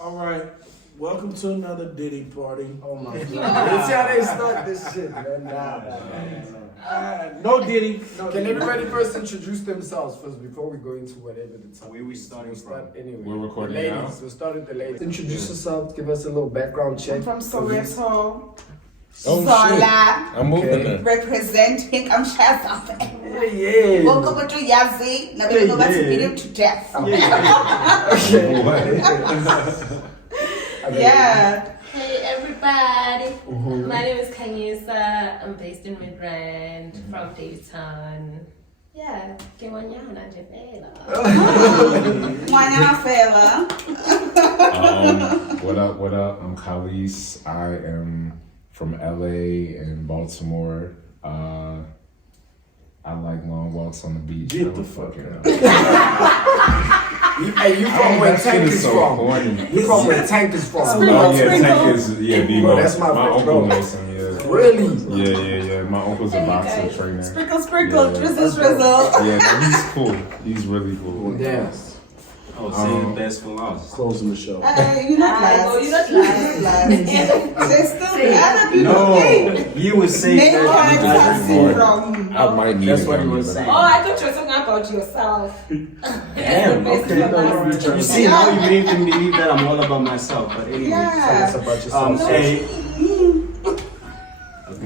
All right. Welcome to another Diddy party. Oh my God. It's how they start this shit, man. No Diddy. Can everybody first introduce themselves first before we go into whatever the topic? Where we starting from? Anyway. We're recording ladies, now? We'll start with the ladies. Introduce yourself. Give us a little background check. I'm from Soweto. Oh Sola. shit! I'm moving Okay. there. Representing Amshasa. Yeah. Welcome to Yazi. Now we're going to beat him to death. Yeah. Hey everybody, my name is Kanyisa. I'm based in Midrand, from Davidson. Yeah, Kewanyana Jefela. Mwanyana fella. What up? I'm Khalis. I am from LA and Baltimore. I like long walks on the beach. Get the fuck out. Hey, you from where Tank is from? You from where Tank is from? Oh yeah, Tank is B-Mo. That's my uncle knows him. Yeah. Really? Yeah. My uncle's a boxing trainer. Sprinkle, drizzle. Yeah, no, he's cool. He's really cool. Yes. Oh, say the best for last. Closing the show. You're not last. You're not last. There's still the other people. No, you would say Name that. character syndrome. I might need That's it what on he me, was but saying. Oh, I thought you were talking about yourself. Damn, okay. You see, now you made them believe that I'm all about myself. But anyway, Tell us Yeah. about yourself. hey,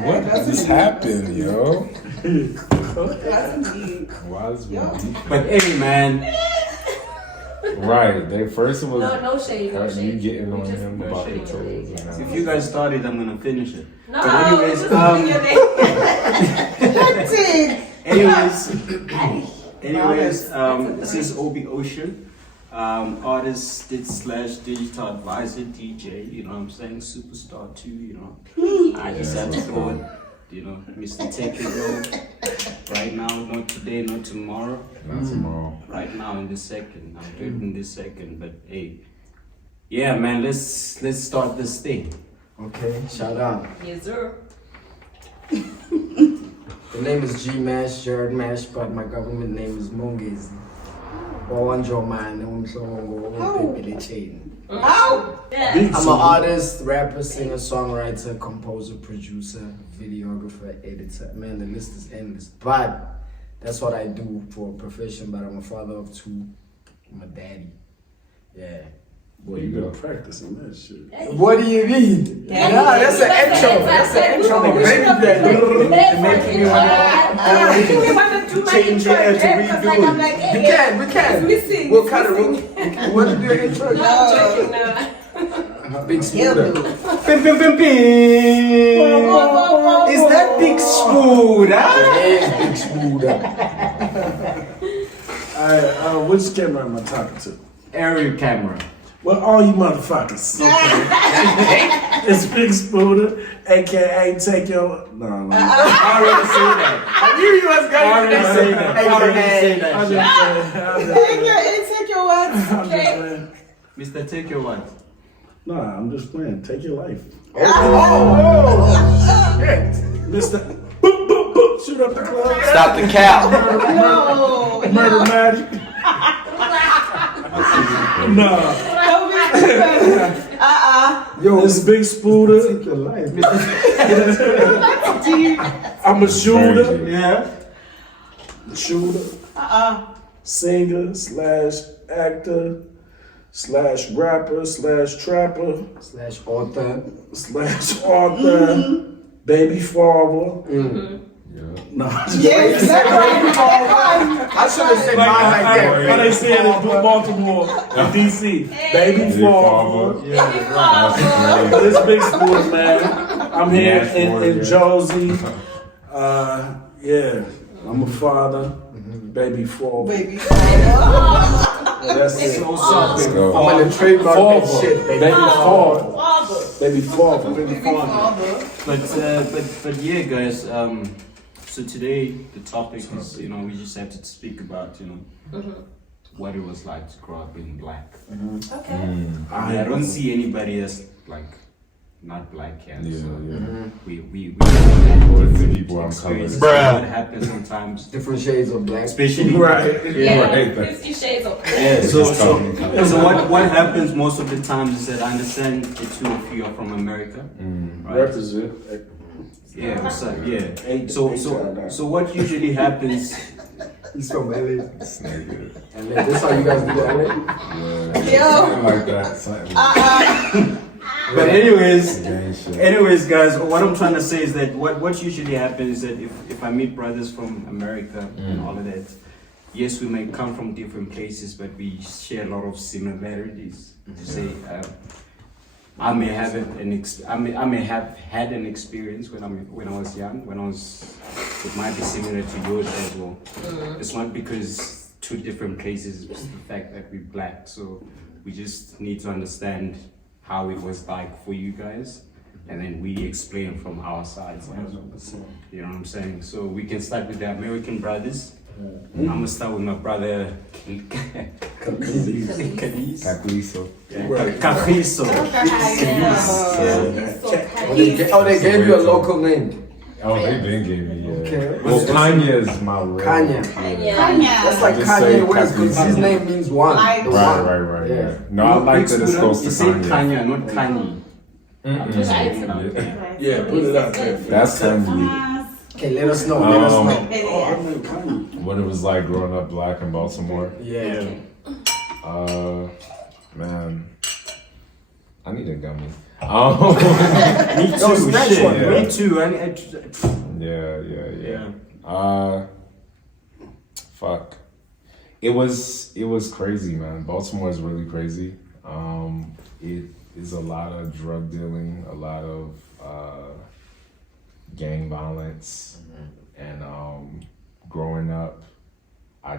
What just happened, yo? That's deep. Why is we deep? but hey, man. Right. They first was No shade, no you shade. getting on We just him no about shade. the toes. If you guys started, I'm gonna finish it. No, But anyways, just putting your name. That's it. anyways, this is Obi Ocean, artist / digital advisor, DJ. You know what I'm saying, superstar too. You know, I just had to go with, Mr. Take It Roll. Right now, not today, not tomorrow. Not tomorrow. Right now in this second, I'm doing it in this second. But hey, yeah, man, let's start this thing. Okay, shout out. Yes, sir. The name is G-Mash, Jared Mash, but my government name is Mungezi. Owanjo man, How? Yeah. I'm an artist, rapper, singer, songwriter, composer, producer, videographer, editor. Man, the list is endless. But that's what I do for a profession. But I'm a father of two. I'm a daddy. Yeah. Boy, you been practicing that shit. What do you mean? Yeah. Nah, that's an intro. That's an intro. We should have been prepared for Making it. you I think we wanted to change it and to redo it. We can. Missing. We'll cut it. You want to do an intro? No, I'm joking now. Big Yeah, Spooder. boo. Pim, pim, pim, pim. Is that Big Spoon? It is Big Spooder. Alright, which camera am I talking to? Aerial camera. Well, all you motherfuckers. Okay. It's Big Spooder, aka Take Your. No. I already say that. I knew you was I already say that. I already say I'm that. just Take your words. playing. Mr. Take Your What? Nah, I'm just playing. Take your life. Oh, shit. Mr. Boop, boop, boop. Shoot up the club. Stop the cow. No. Murder Magic. No. Yo, This Big Spooder. take your life. I'm a shooter. Yeah. Shooter. Singer / actor / rapper / trapper / author. / author. Baby father. No. Yes, that's right. I should have said mine like that. How they say it in Baltimore and DC. Baby father. This Big Spooder, man. I'm here in Josie. Yeah. I'm a father. Baby father. Baby. That's it. So soft. Let's go. I'm gonna trademark that Father. shit, baby. Baby father. Baby father. But yeah, guys. So today the topic is, we just have to speak about, what it was like to grow up in black. Okay. I don't see anybody that's like not black yet. Yeah, so yeah. we Or the different people I'm experiences. colored. Bruh. What happens sometimes, Different shades of black. especially Yeah, Right. 50 Shades of Yeah, so, Just so, call me color. so what happens most of the times is that I understand the two of you are from America, right? Represent. Yeah, what's up? Yeah. Hey, so what usually happens? He's from LA. This nigga. And then this how you guys do LA? Yeah, something like that. Something. But anyways, Gang shit. anyways, guys, what I'm trying to say is that what usually happens is that if I meet brothers from America and all of that, yes, we may come from different places, but we share a lot of similarities. To say, I may have I may have had an experience when I was young. It might be similar to yours as well. It's not because two different places. It's the fact that we're black. So we just need to understand how it was like for you guys, and then we explain from our sides. You know what I'm saying? So we can start with the American brothers. I'm gonna start with my brother Khalees. Caprizo. Carrizo. Oh, they gave you a local name. Oh, they been gave me, yeah. Okay. Well, Kanye is my real. Kanye. Yeah. That's like Just say Kanye West because Caprizo. his name means one. Right. The Right, one. right. Yeah. Yeah. No, I like that it's close to You say Kanye. Kanye, not Kanye. Yeah, put it out there. That's Kanye. Okay, let us know. Let us know. What it was like growing up black in Baltimore. Yeah. Man, I need a gummy. Me too. No, snatch Shit. one, yeah. Me too. Yeah. Fuck. It was crazy, man. Baltimore is really crazy. It is a lot of drug dealing, a lot of gang violence, and growing up, I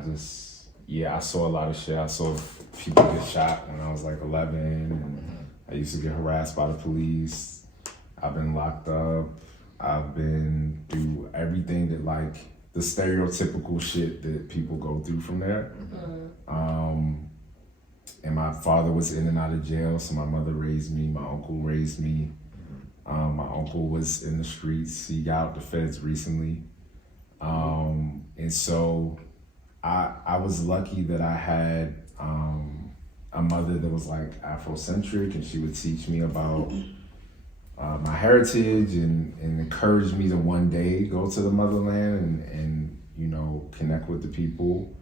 saw a lot of shit. I saw people get shot when I was like 11, and I used to get harassed by the police. I've been locked up. I've been through everything that like the stereotypical shit that people go through from there. And my father was in and out of jail, so my mother raised me. My uncle raised me. My uncle was in the streets. He got out the feds recently. And so I was lucky that I had a mother that was like Afrocentric, and she would teach me about my heritage and encourage me to one day go to the motherland and you know, connect with the people.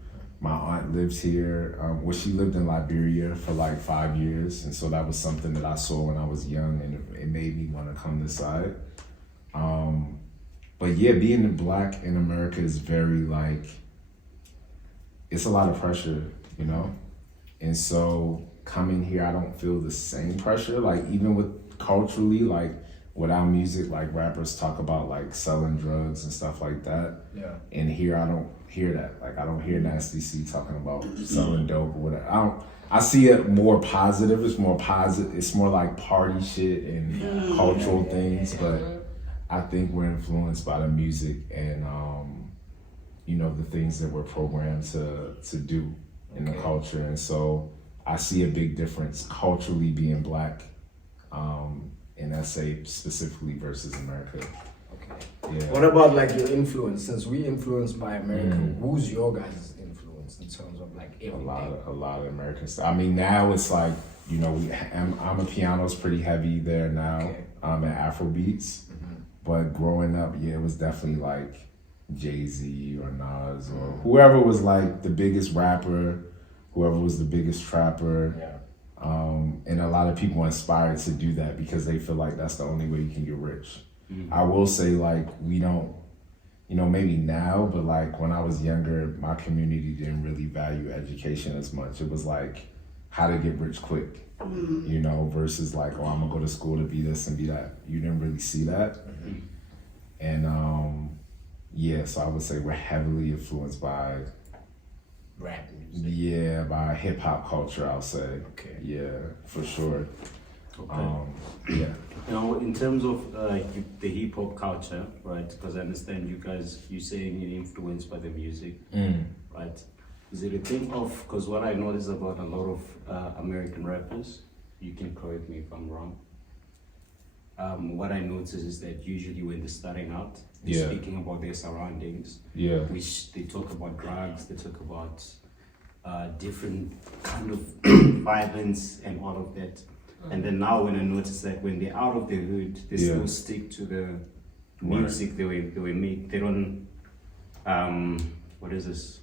My aunt lives here. She lived in Liberia for like 5 years, and so that was something that I saw when I was young, and it made me want to come this side. But yeah, being black in America is very like, it's a lot of pressure, you know? And so coming here, I don't feel the same pressure. Like even with culturally, like with our music, like rappers talk about like selling drugs and stuff like that. Yeah. And here I don't hear that. Like I don't hear Nasty C talking about selling dope or whatever. I see it more positive. It's more positive. It's more like party shit and cultural things. But I think we're influenced by the music and you know, the things that we're programmed to do in the culture. And so I see a big difference culturally being black in SA specifically versus America. Okay. Yeah. What about like your influence? Since we influenced by America, who's your guys' influence in terms of like A everything? lot of American stuff. I mean, now it's like, you know, I'm a piano's pretty heavy there now. Okay. At Afro beats, but growing up, yeah, it was definitely like Jay-Z or Nas or whoever was like the biggest rapper, whoever was the biggest trapper. Yeah. And a lot of people are inspired to do that because they feel like that's the only way you can get rich. I will say like we don't, you know, maybe now, but like when I was younger, my community didn't really value education as much. It was like how to get rich quick, you know, versus like, oh, I'm gonna go to school to be this and be that. You didn't really see that. And yeah, so I would say we're heavily influenced by Rap music. yeah, by hip hop culture, I'll say. Okay. Yeah, for sure. Okay. Yeah. You know, in terms of the hip hop culture, right? Because I understand you're saying you're influenced by the music, right? Is it a thing of, because what I notice about a lot of American rappers, you can correct me if I'm wrong, what I notice is that usually when they're starting out, they're speaking about their surroundings, which they talk about drugs, they talk about different kind of violence and all of that. And then now when I notice that when they're out of the hood, they still stick to the music they were made. They don't, what is this?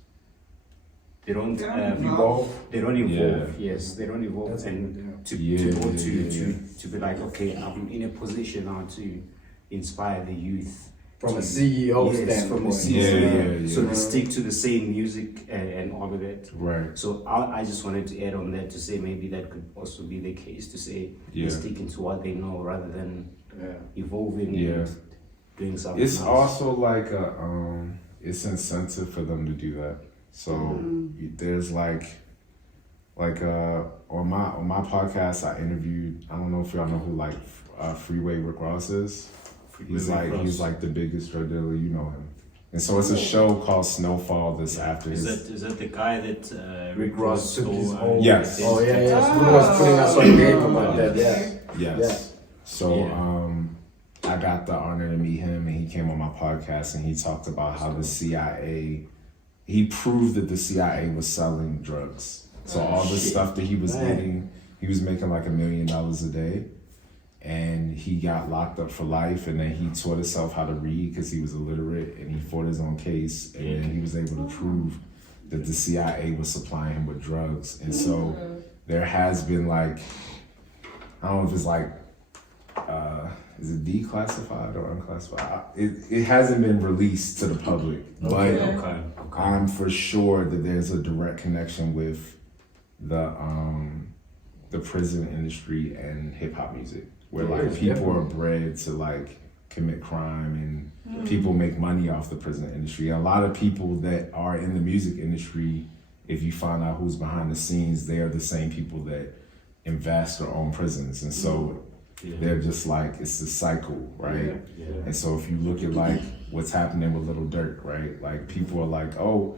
They don't evolve. They don't evolve. Yes, they don't evolve. That's and to be like, okay, I'm in a position now to inspire the youth. From a CEO standpoint. From a CEO. So they stick to the same music and all of that. Right. So I just wanted to add on that to say maybe that could also be the case to say they're sticking to what they know rather than evolving and doing something It's else. also like it's incentive for them to do that. So there's like on my podcast I interviewed, I don't know if y'all know who like Freeway Rick Ross is. He's like the biggest drug dealer, you know him. And so it's a show called Snowfall that's after his... Is that the guy that Rick Ross took his own... Yes. Oh yeah, yes. Who was putting us on game about that, Yes. So I got the honor to meet him and he came on my podcast and he talked about how the CIA, he proved that the CIA was selling drugs. So all the stuff that he was getting, he was making like $1 million a day. And he got locked up for life, and then he taught himself how to read because he was illiterate, and he fought his own case, and then he was able to prove that the CIA was supplying him with drugs. And so there has been like, I don't know if it's like, is it declassified or unclassified? It hasn't been released to the public, but I'm for sure that there's a direct connection with the prison industry and hip hop music. Where like people are bred to like commit crime and people make money off the prison industry. A lot of people that are in the music industry, if you find out who's behind the scenes, they are the same people that invest or own prisons. And so they're just like, it's a cycle, right? And so if you look at like what's happening with Lil Durk, right? Like people are like, oh,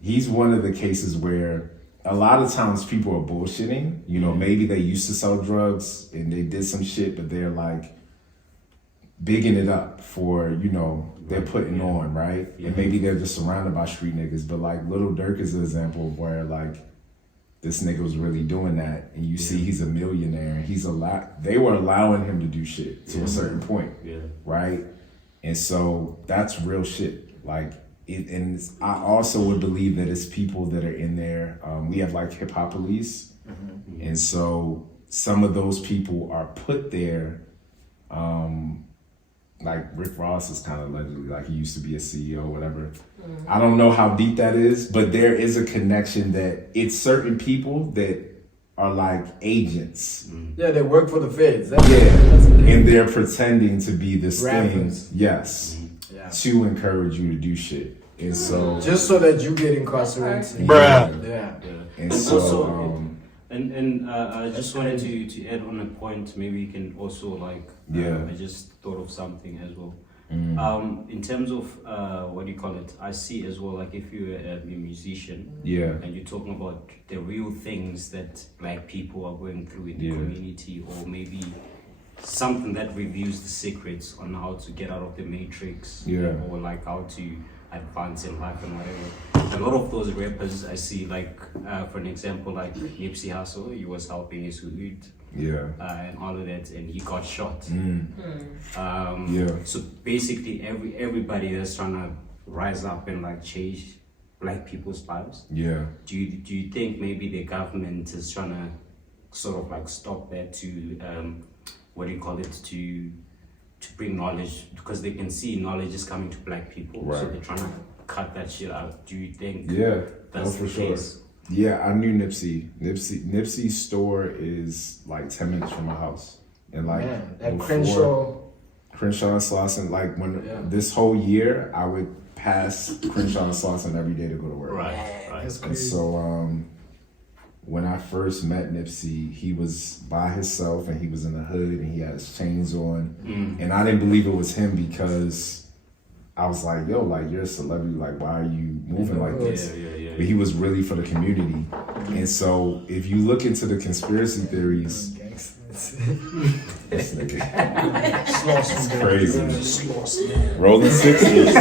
he's one of the cases where a lot of times people are bullshitting, you know, maybe they used to sell drugs and they did some shit, but they're like bigging it up for, you know, they're putting on, right? And maybe they're just surrounded by street niggas, but like Lil Durk is an example of where like this nigga was really doing that and you see he's a millionaire and they were allowing him to do shit to a certain point, right? And so that's real shit, like, and I also would believe that it's people that are in there. We have like hip hop police, and so some of those people are put there. Like Rick Ross is kind of allegedly like he used to be a CEO or whatever. I don't know how deep that is, but there is a connection that it's certain people that are like agents. Yeah, they work for the feds. And they're pretending to be this Rappers. thing. Yes. To encourage you to do shit. And so just so that you get incarcerated. And so I just wanted to add on a point. Maybe you can also like I just thought of something as well. In terms of what do you call it? I see as well, like if you're a musician and you're talking about the real things that black people are going through in the community, or maybe something that reveals the secrets on how to get out of the matrix, or like how to advance in life and whatever. A lot of those rappers I see, like for an example, like Nipsey Hussle, he was helping his hood, and all of that, and he got shot. So basically, everybody that's trying to rise up and like change black people's lives. Do you think maybe the government is trying to sort of like stop that to what do you call it, to bring knowledge, because they can see knowledge is coming to black people, so they're trying to cut that shit out. Do you think that's the case? Yeah, I knew Nipsey. Nipsey's store is like 10 minutes from my house. And like at Crenshaw and Slauson, like when this whole year I would pass Crenshaw and Slauson every day to go to work. And so when I first met Nipsey, he was by himself and he was in the hood and he had his chains on. And I didn't believe it was him because I was like, yo, like you're a celebrity, like why are you moving like this? But he was really for the community. And so if you look into the conspiracy theories, This nigga. Sloss, man. Crazy. Sloss, man. Rolling 60s.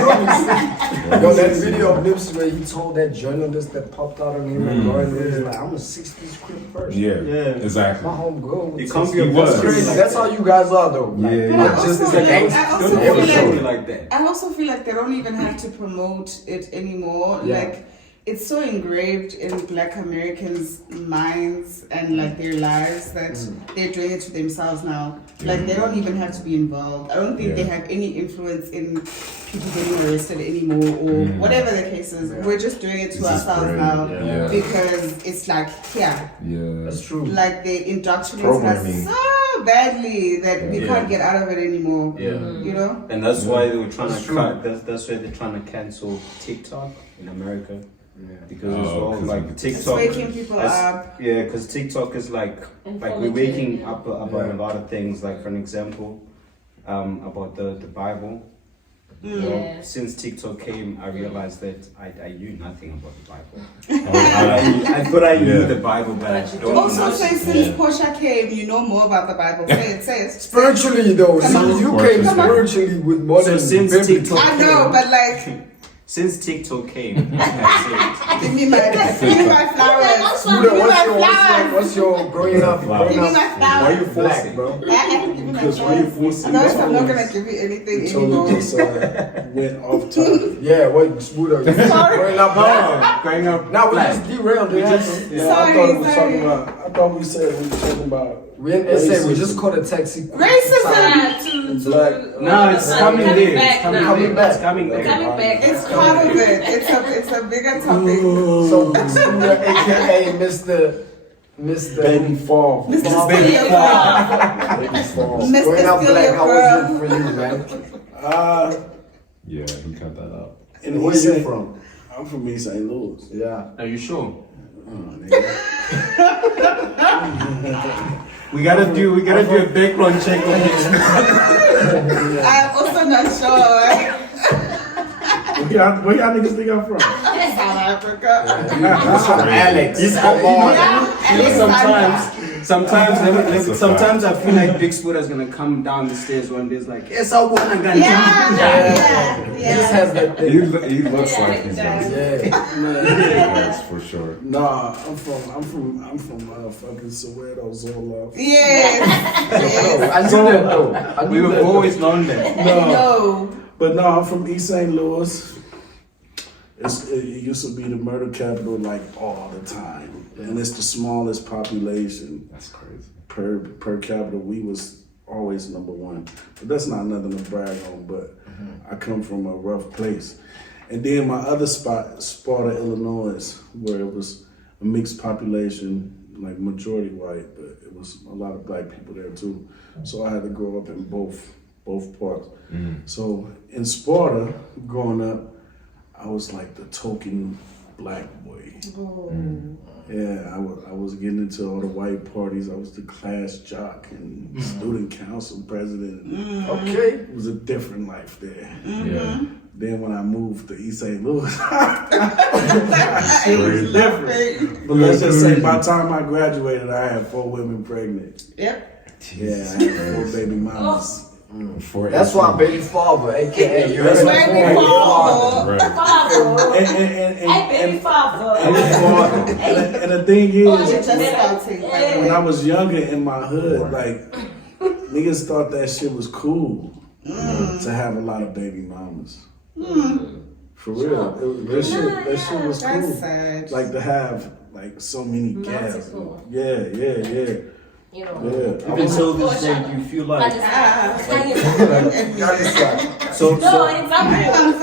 Yo, that video of Nipsey where he told that journalist that popped out on him and Lauren was like, I'm a 60s crib first. Yeah, Yeah. exactly. My home girl. You can't be He a was. boss Crazy. like That's that. how you guys are though. Like, Yeah. not just Also, like, like, I also Don't feel ever show like me like that. I also feel like they don't even have to promote it anymore. Yeah. Like it's so engraved in Black Americans' minds and like their lives that they're doing it to themselves now. Like they don't even have to be involved. I don't think they have any influence in people getting arrested anymore or whatever the case is. Yeah. We're just doing it to It's just ourselves great. now Yeah. because it's like Yeah. that's true. like they indoctrinate Programming. us so badly that we Yeah. can't get out of it anymore. Yeah. You know? And that's why they were trying That's to true. cut. That's why they're trying to cancel TikTok in America because as Oh, well, 'cause like of- It's TikTok. waking people that's- up. Yeah, because TikTok is like we're waking up about a lot of things. Like for an example, about the Bible. You know, Yeah. since TikTok came, I realized that I knew nothing about the Bible. Oh, I thought I knew Yeah. the Bible, but I don't Also, know. say since Portia came, you know more about the Bible. Say it. Spiritually though, Come see, on. you Come came on. spiritually with more So than since biblical. TikTok I know, but like, Since TikTok came, that's give me my flowers. Give Buddha, me my what's flowers. your growing up? Flowers. Give me my Why you flowers. Black, forcing? bro. Give me my Because why you flowers. forcing? Otherwise, I'm not those? gonna give you anything You totally anymore. just went off topic. Yeah, what Buddha? Growing up black. growing up. Now we black. just derailed. We it. just- Yeah, Sorry, I thought we were sorry. talking about. I thought we said we were talking about. We didn't say we just caught a taxi. Racism. Black. No, it's coming there. It's back coming now. Coming there. back. It's coming there. Coming back. It's part of it. It's a bigger topic. So Buddha, aka Mr. Baby fall. Mr. Baby Steal Your Paul. Girl. Baby fall. Mr. Growing up Steal black, Your how was Girl. it for you, man? Yeah, he cut that out. And Where you from? I'm from East St. Louis. Yeah. Are you sure? Oh, nigga. We gotta do a background check on this. I'm also not sure. Where y'all niggas think I'm from? South Africa. He's from Alex. He's Come on. Yeah. Sometimes I feel like Big Spooder's gonna come down the stairs one day. It's like, yes, I wanna go. He just has that He, thing. he looks Yeah, like he's exactly. Yeah. That's for sure. Nah, I'm from fucking Soweto, Zola. Yes. I knew that though. I We knew were that. always known that. No. But no, I'm from East St. Louis. It used to be the murder capital like all the time, and it's the smallest population That's crazy. per capita. We was always number one, but that's not nothing to brag on. But I come from a rough place, and then my other spot, Sparta, Illinois, where it was a mixed population, like majority white, but it was a lot of black people there too. So I had to grow up in both parts. So in Sparta, growing up, I was like the token black boy. Yeah, I was getting into all the white parties. I was the class jock and student council president. Okay. It was a different life there. Yeah. Then when I moved to East St. Louis, It was different. But let's just say by the time I graduated, I had 4 women pregnant. Yep. Yeah, I had 4 baby mamas. That's why baby father, aka you That's heard why that baby before. father. Right. Father. And Baby father. and the thing Oh, is, Just starting. when I was younger in my hood, like niggas thought that shit was cool to have a lot of baby mamas. For real, that shit was That's cool. sad. Like to have like so many gals. Multiple. Yeah. You know. Yeah. Even till this day, you feel like. So No, exactly. I'm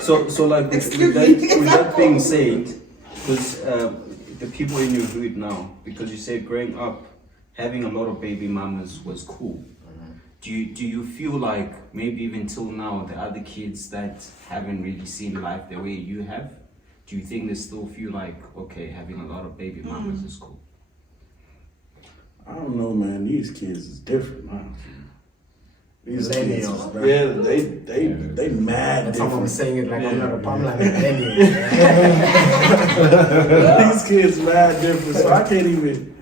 sorry. So like with that being said, because the people in your hood now, because you said growing up, having a lot of baby mamas was cool. Do you feel like maybe even till now the other kids that haven't really seen life the way you have, do you think they still feel like okay, having a lot of baby mamas is cool? I don't know, man. These kids is different, man. These kids, Millennials, bro. yeah, they mad That's how I'm different. saying it like I'm not a I'm like a millennial. These kids mad different, so I can't even.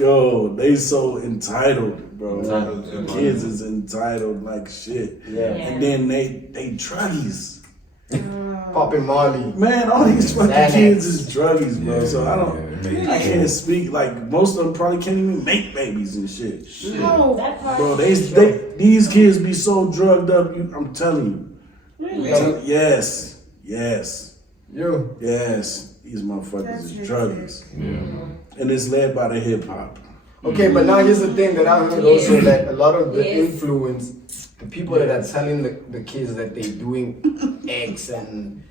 Yo, they so entitled, bro. Entitled The to kids is entitled like shit. Yeah. And then they druggies. Popping Molly. Man, all these fucking Xanax. kids is druggies, bro. So I don't. Yeah, I can't speak. Like most of them probably can't even make babies and shit. No. That part. Bro, these kids be so drugged up. I'm telling you. Really? Yes. You. Yes. These motherfuckers That's is it. druggies. Yeah. And it's led by the hip hop. Okay, but now here's the thing that I heard also that a lot of the Yes. influence, the people that are telling the kids that they're doing X and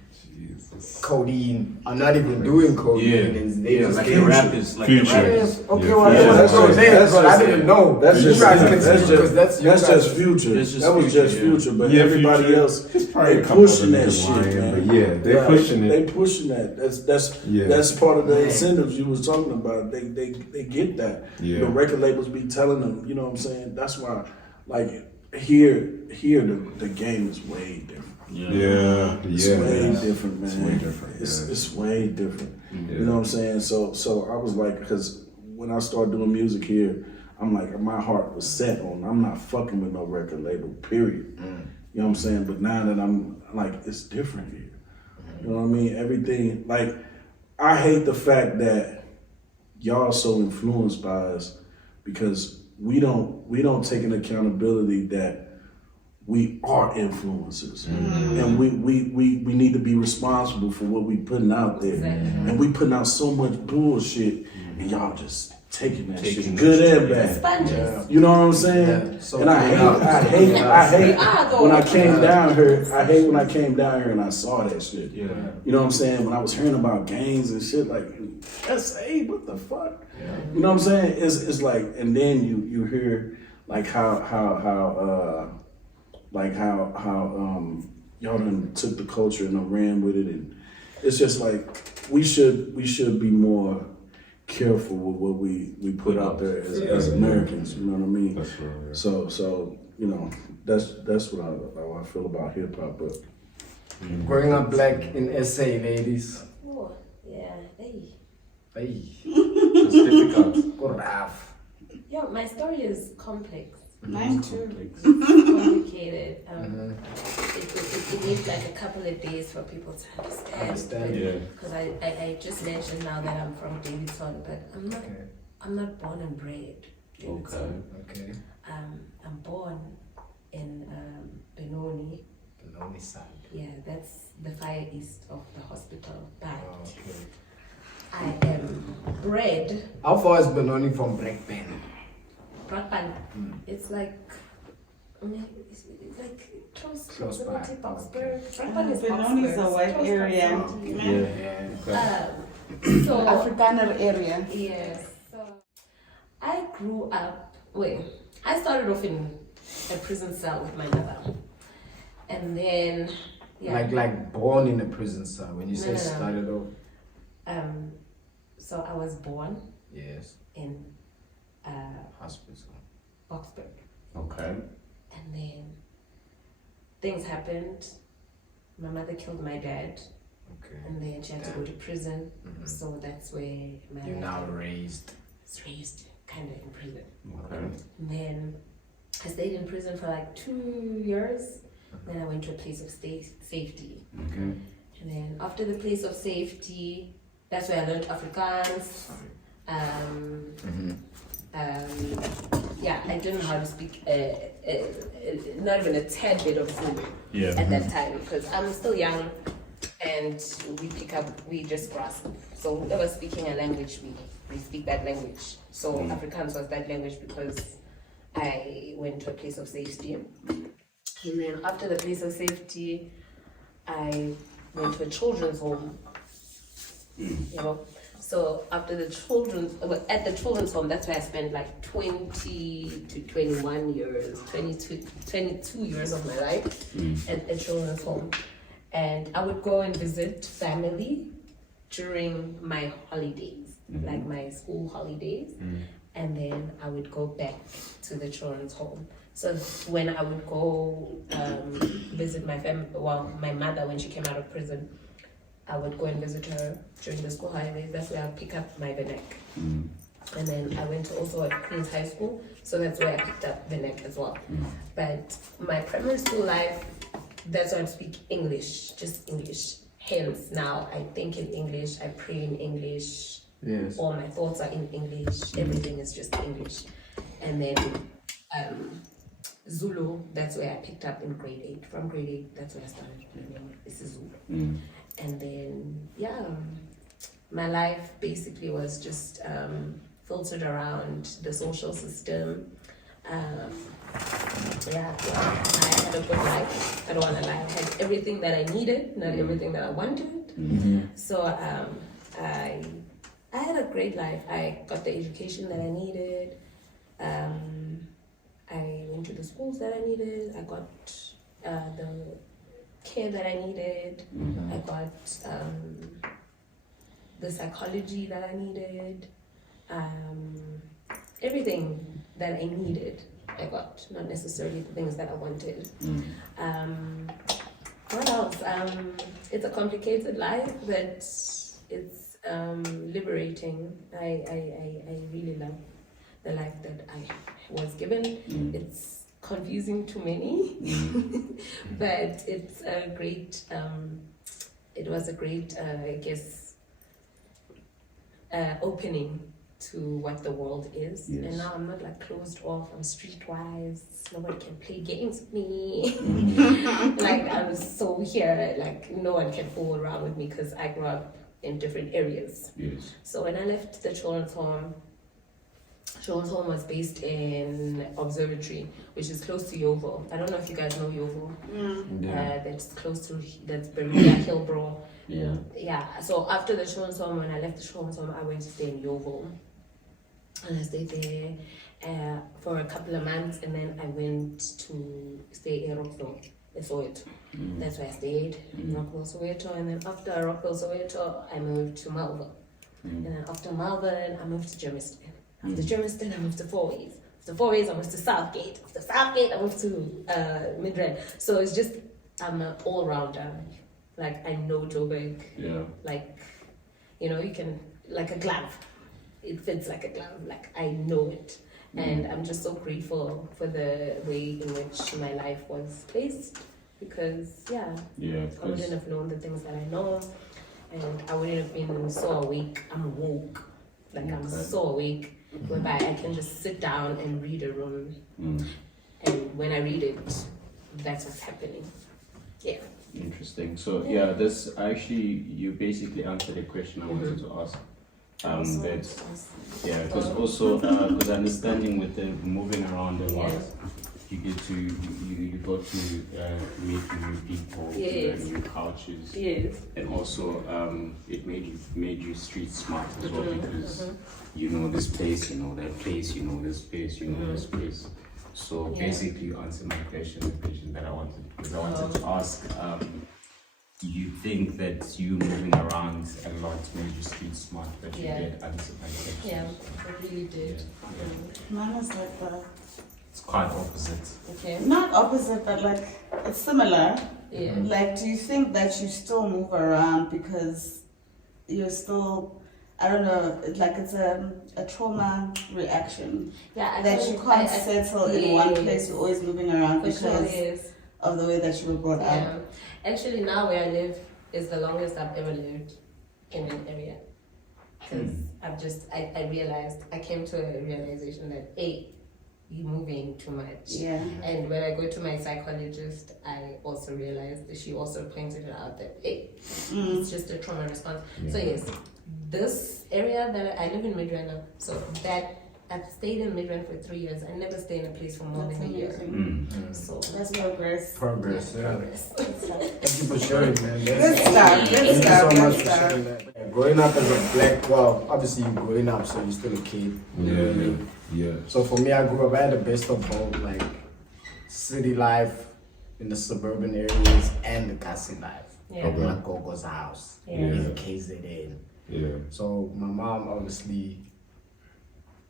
codeine are not even doing codeine. And they just like came- the rappers, like Future. the rappers. Okay, Yeah, well, Future. that's what I'm saying, That's but I just- didn't know. That's You just guys that's continue just because that's your that's guys- just future. That's just That was Future, just yeah. future, but Yeah, everybody Future. else It's probably they a couple pushing of that niggas shit, lying, man. but yeah, they're pushing it. They pushing that. That's part of the incentives you was talking about. They get that. Yeah. The record labels be telling them. You know what I'm saying? That's why, like here the game is way different. Yeah, It's yeah, way man. different, man. It's way different, It's, yeah. it's way different. Yeah. You know what I'm saying? So I was like, because when I started doing music here, I'm like, my heart was set on, I'm not fucking with no record label, period. You know what I'm saying? But now that I'm like, it's different here. You know what I mean? Everything, like, I hate the fact that y'all so influenced by us because we don't take an accountability that we are influencers, and we need to be responsible for what we putting out there. Exactly. And we putting out so much bullshit, and y'all just taking that Taking shit, that good shit, and bad. Sponges. You know what I'm saying? Yeah, so And I we hate though. when I came down here. I hate when I came down here and I saw that shit. Yeah. You know what I'm saying? When I was hearing about gangs and shit, like SA, what the fuck? You know what I'm saying? It's like, and then you hear like how y'all done took the culture and done ran with it, and it's just like we should be more careful with what we put out there as Americans. You know what I mean? That's real, yeah. So you know that's what I feel about hip hop. But Growing up black in SA, ladies. Oh, yeah. Hey. Hey. It's difficult. Go rough. Yo, my story is complex. Mine too. Complicated. It needs like a couple of days for people to understand. Yeah. Because I just mentioned now that I'm from Davidson, but I'm not born and bred. Davidson. Okay. I'm born in Benoni. Benoni side. Yeah, that's the far east of the hospital. But Okay. I am bred How far is Benoni from Blackburn? Brakpan. It's like it's like close Close by. proximity Boxburg. Brakpan is Benoni is a Boxburg, white close area. proximity. Yeah. So Afrikaner area. yes. So I grew up. Wait, I started off in a prison cell with my mother, and then Like born in a prison cell. When you say No. started off. so I was born Yes. in Hospital. Boxburg, Okay. and then things happened. My mother killed my dad, Okay. and then she had to go to prison. Mhm. So that's where my You're now life raised. was raised, kind of in prison. Okay. And then I stayed in prison for like 2 years. Then I went to a place of safety. Okay. And then after the place of safety, that's where I learned Afrikaans. Yeah, I didn't know how to speak, not even a tad bit of Zulu Yeah. at that time because I'm still young and we just grasp. So whoever speaking a language, we speak that language. So Afrikaans was that language because I went to a place of safety. And then after the place of safety, I went to a children's home. You know, so after the at the children's home, that's where I spent like 20 to 21 years, 22 years of my life at the children's home. And I would go and visit family during my holidays, like my school holidays. And then I would go back to the children's home. So when I would go visit my my mother when she came out of prison, I would go and visit her during the school holidays. That's where I'd pick up my vernac. And then I went to also at Queen's High School, so that's where I picked up the neck as well. But my primary school life, that's why I speak English, just English. Hence, now I think in English, I pray in English. Yes. All my thoughts are in English. Everything is just English. And then Zulu, that's where I picked up in grade 8. From grade 8, that's where I started learning Zulu. And then, yeah, my life basically was just filtered around the social system. Yeah, I had a good life. I don't want to lie. I had everything that I needed, not everything that I wanted. So I had a great life. I got the education that I needed. I went to the schools that I needed. I got the care that I needed. I got the psychology that I needed. Everything that I needed, I got. Not necessarily the things that I wanted. What else? It's a complicated life, but it's liberating. I really love the life that I was given. It's confusing to many, but it's a great. It was a great, I guess, opening to what the world is. Yes. And now I'm not like closed off. I'm streetwise. Nobody can play games with me. Like I'm so here. Like no one can fool around with me because I grew up in different areas. Yes. So when I left the children's home was based in Observatory, which is close to Yeovil. I don't know if you guys know Yeovil. That's close to, that's Bermuda, Hillbrow. Yeah. Yeah, so after the children's home, when I left the children's home, I went to stay in Yeovil. And I stayed there for a couple of months, and then I went to stay in Rockville, Soweto. That's where I stayed, in Rockville, Soweto. And then after Rockville, Soweto, I moved to Melbourne. And then after Melbourne, I moved to Germiston. After Germiston, I moved to Four Ways. After Four Ways, I moved to Southgate. After Southgate, I moved to Midrand. So it's just, I'm an all-rounder. Like, I know Joburg. Yeah. Like, you know, you can, like a glove. It fits like a glove. Like, I know it. And I'm just so grateful for the way in which my life was placed. Because, yeah, I wouldn't have known the things that I know. And I wouldn't have been so awake. I'm woke. Like, I'm so awake. Whereby I can just sit down and read a room. And when I read it, that's what's happening. Yeah. Interesting. So yeah, this actually, you basically answered the question I wanted to ask. But yeah, because also because understanding with the moving around a lot, you get to you got to meet new people, new cultures, and also it made you street smart as well, because you know this place, you know that place, you know this place, you know this place. So basically, you answered my question, the question that I wanted, because I wanted to ask. Do you think that you moving around a lot made you street smart, but you did answer my question? Yeah, I really did. Mine is like that. It's quite opposite. Okay. Not opposite, but like it's similar. Yeah. Like, do you think that you still move around because you're still, I don't know, it's like it's a trauma reaction Yeah. that you can't settle in one place. You're always moving around because of the way that you were brought up. Actually, now where I live is the longest I've ever lived in an area. Because I realized, I came to a realization that, hey, you're moving too much. Yeah. And when I go to my psychologist, I also realized that she also pointed it out that, hey, it's just a trauma response. So yes, this area that I live in Midrand, so that I've stayed in Midrand for 3 years. I never stayed in a place for more than a year. So That's progress. Progress, yeah. progress. Thank you for sharing, man. Good stuff. Good Thank stuff. you so much Good for stuff. sharing that. Yeah, growing up as a black, well, obviously you're growing up, so you're still a kid. You know what I mean? Yeah. So for me, I grew up, I had the best of both, like city life in the suburban areas and the Kasi life. Yeah. Okay. My Gogo's house Yeah. in KZN. Yeah. So my mom, obviously,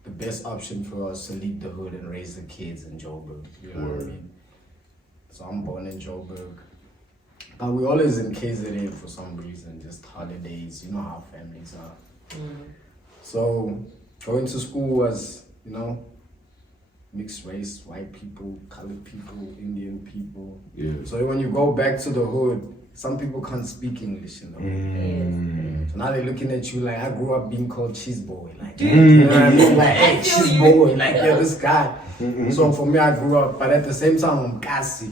the best option for us to leave the hood and raise the kids in Joburg. You know what I mean? So I'm born in Joburg. But we always in KZN for some reason, just holidays. You know how families are. So going to school was, you know, mixed race, white people, colored people, Indian people. Yeah. So when you go back to the hood, some people can't speak English, you know. So now they're looking at you like, I grew up being called cheese boy, like, you know what I mean? Like, hey, cheese boy, like, yeah, this guy. So for me, I grew up, but at the same time, I'm gassy.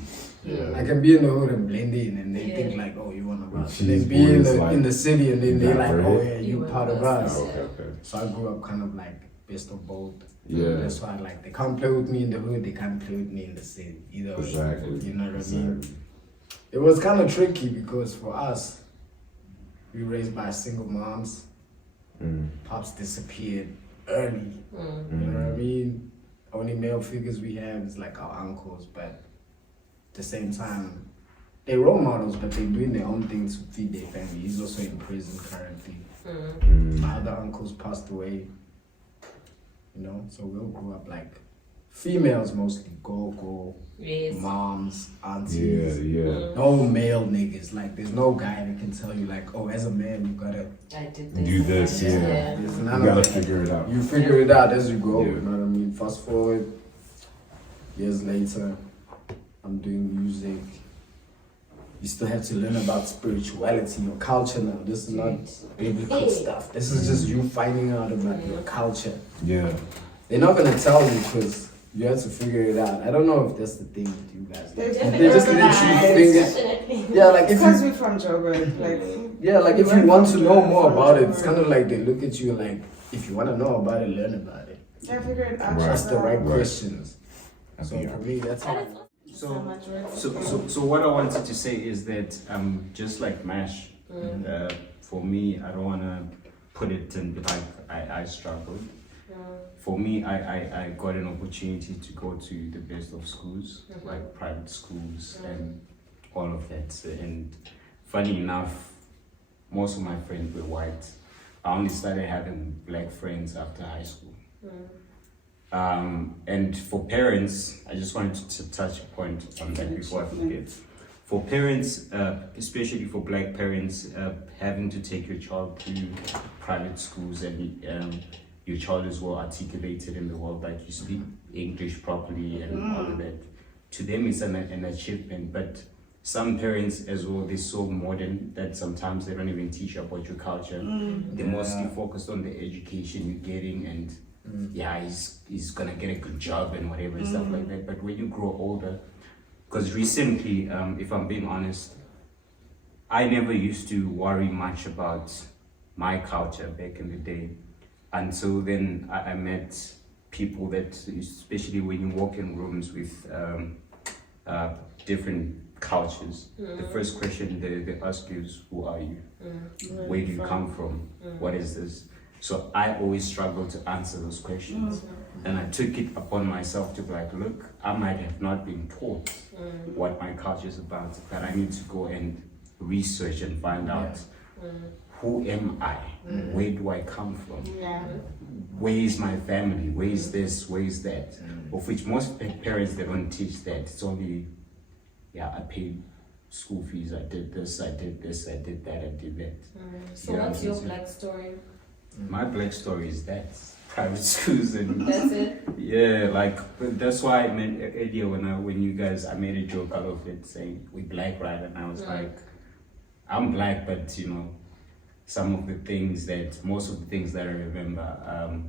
I can be in the hood and blend in, and they think like, oh, you one of us. And then be in the city, and then they're like, oh yeah, you part of us. Okay. So I grew up kind of like best of both. Yeah. That's why like they can't play with me in the hood, they can't play with me in the city. Either way. Exactly. You know what I mean? It was kind of tricky because for us, we were raised by single moms. Pops disappeared early. You know what I mean? Only male figures we have is like our uncles, but at the same time, they're role models, but they're doing their own things to feed their family. He's also in prison currently. My other uncles passed away. You know, so we all grew up like females mostly, go, moms, aunties. Yeah. No male niggas. Like, there's no guy that can tell you like, oh, as a man, you gotta Do this, yeah. There's You none gotta of that. figure it out. You figure it out as you go. Yeah. You know what I mean? Fast forward, years later, I'm doing music. You still have to learn about spirituality, your culture now. This is not biblical stuff. This is just you finding out about your culture. Yeah. They're not gonna tell you because you have to figure it out. I don't know if that's the thing with you guys. They They just let you figure. Yeah, like if Because you, we're from Joburg, like yeah, like if you want to know more about it, it's kind of like they look at you like, if you want to know about it, learn about it. I figure it out. Ask the right Right. questions. So for me, that's how. So what I wanted to say is that just like MASH, for me, I don't want to put it in like I struggled. For me, I got an opportunity to go to the best of schools, like private schools and all of that. And funny enough, most of my friends were white. I only started having black friends after high school. And for parents, I just wanted to touch a point on that before I forget. For parents, especially for black parents, having to take your child to private schools and your child is well articulated in the world, like you speak English properly and all of that. To them, it's an achievement, but some parents as well, they're so modern that sometimes they don't even teach you about your culture. They're mostly focused on the education you're getting and yeah, he's gonna get a good job and whatever and stuff like that. But when you grow older, because recently, if I'm being honest, I never used to worry much about my culture back in the day. Until then, I met people that, especially when you walk in rooms with different cultures, the first question they ask you is, who are you? Where do you come from? What is this? So I always struggle to answer those questions. And I took it upon myself to be like, look, I might have not been taught what my culture is about, but I need to go and research and find out who am I? Where do I come from? Where is my family? Where is this? Where is that? Of which most parents, they don't teach that. It's only, I paid school fees, I did this, I did this, I did that, I did that. So what's your black story? My black story is that private schools and That's it? yeah, like that's why I meant earlier when you guys, I made a joke out of it saying we black, right? And I was like, I'm black, but you know, most of the things that I remember,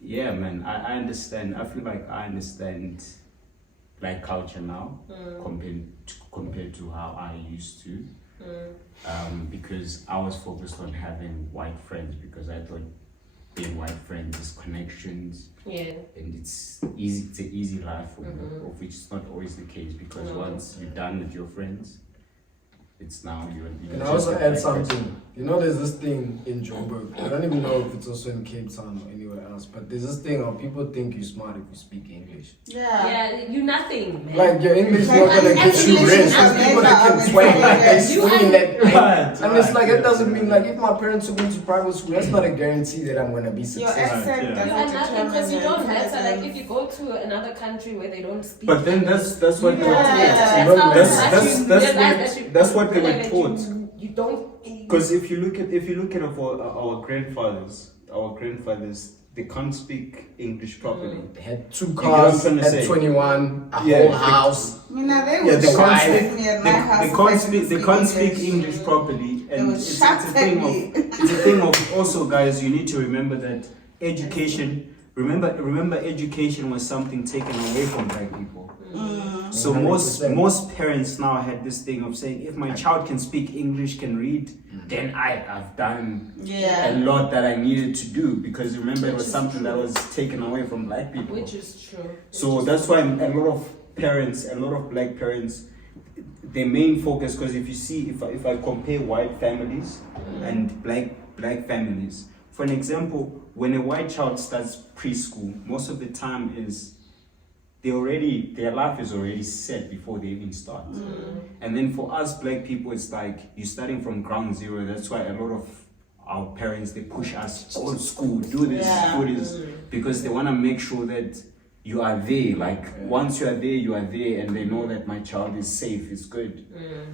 yeah, man, I understand. I feel like I understand black culture now compared to how I used to. Because I was focused on having white friends because I thought being white friends is connections. Yeah. And it's an easy life for me, of which is not always the case because once you're done with your friends, it's now you And I also add something. You know, there's this thing in Joburg. I don't even know if it's also in Cape Town or anywhere else, but there's this thing of people think you're smart if you speak English. Yeah, you nothing, man. Like your English is Like, not gonna get you English rich. is There's people that amazing. can swing like they You swing that thing. Right, And it's like it doesn't mean like if my parents took me to private school, that's not a guarantee that I'm gonna be Your successful. accent You doesn't are nothing determine because you your don't matter. Like intelligence. if you go to another country where they don't speak. But then that's what they were Yeah, taught. that's how That's much that's you that's realize what that you- that's what they were that taught. You don't. Because if you look at our grandfathers, they can't speak English properly. They had 2 get what I'm cars trying to at say? 21, a Yeah, whole house. I mean, now they Yeah, would they can't shout speak. at me at my house. They can't speak English properly, They and would it's shout a at thing me. of it's a thing of also, guys. You need to remember that education. Remember, education was something taken away from black people. So 100%. most parents now had this thing of saying, if my child can speak English, can read, then I've done Yeah. a lot that I needed to do, because remember it was something that was taken away from black people. Which is true. So that's why a lot of black parents, their main focus, because if you see, if I compare white families and black families, for an example, when a white child starts preschool, most of the time is their life is already set before they even start. And then for us black people, it's like you're starting from ground zero. That's why a lot of our parents, they push us, go to school, do this, do this, because they want to make sure that you are there. Like once you are there, and they know that my child is safe, is good.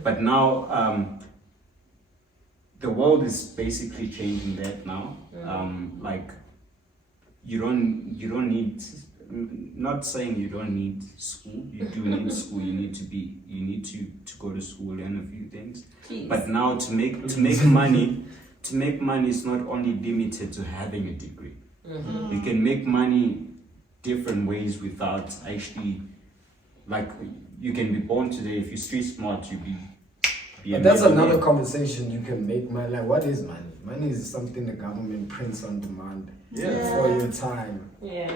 But now the world is basically changing that now. Like you don't need, not saying you don't need school. You do need school. You need to go to school, learn a few things. Please. But now to make money, is not only limited to having a degree. You can make money different ways without actually, like, you can be born today. If you're street smart, you be But that's another conversation. You can make money. Like, what is money? Money is something the government prints on demand for your time. Yeah.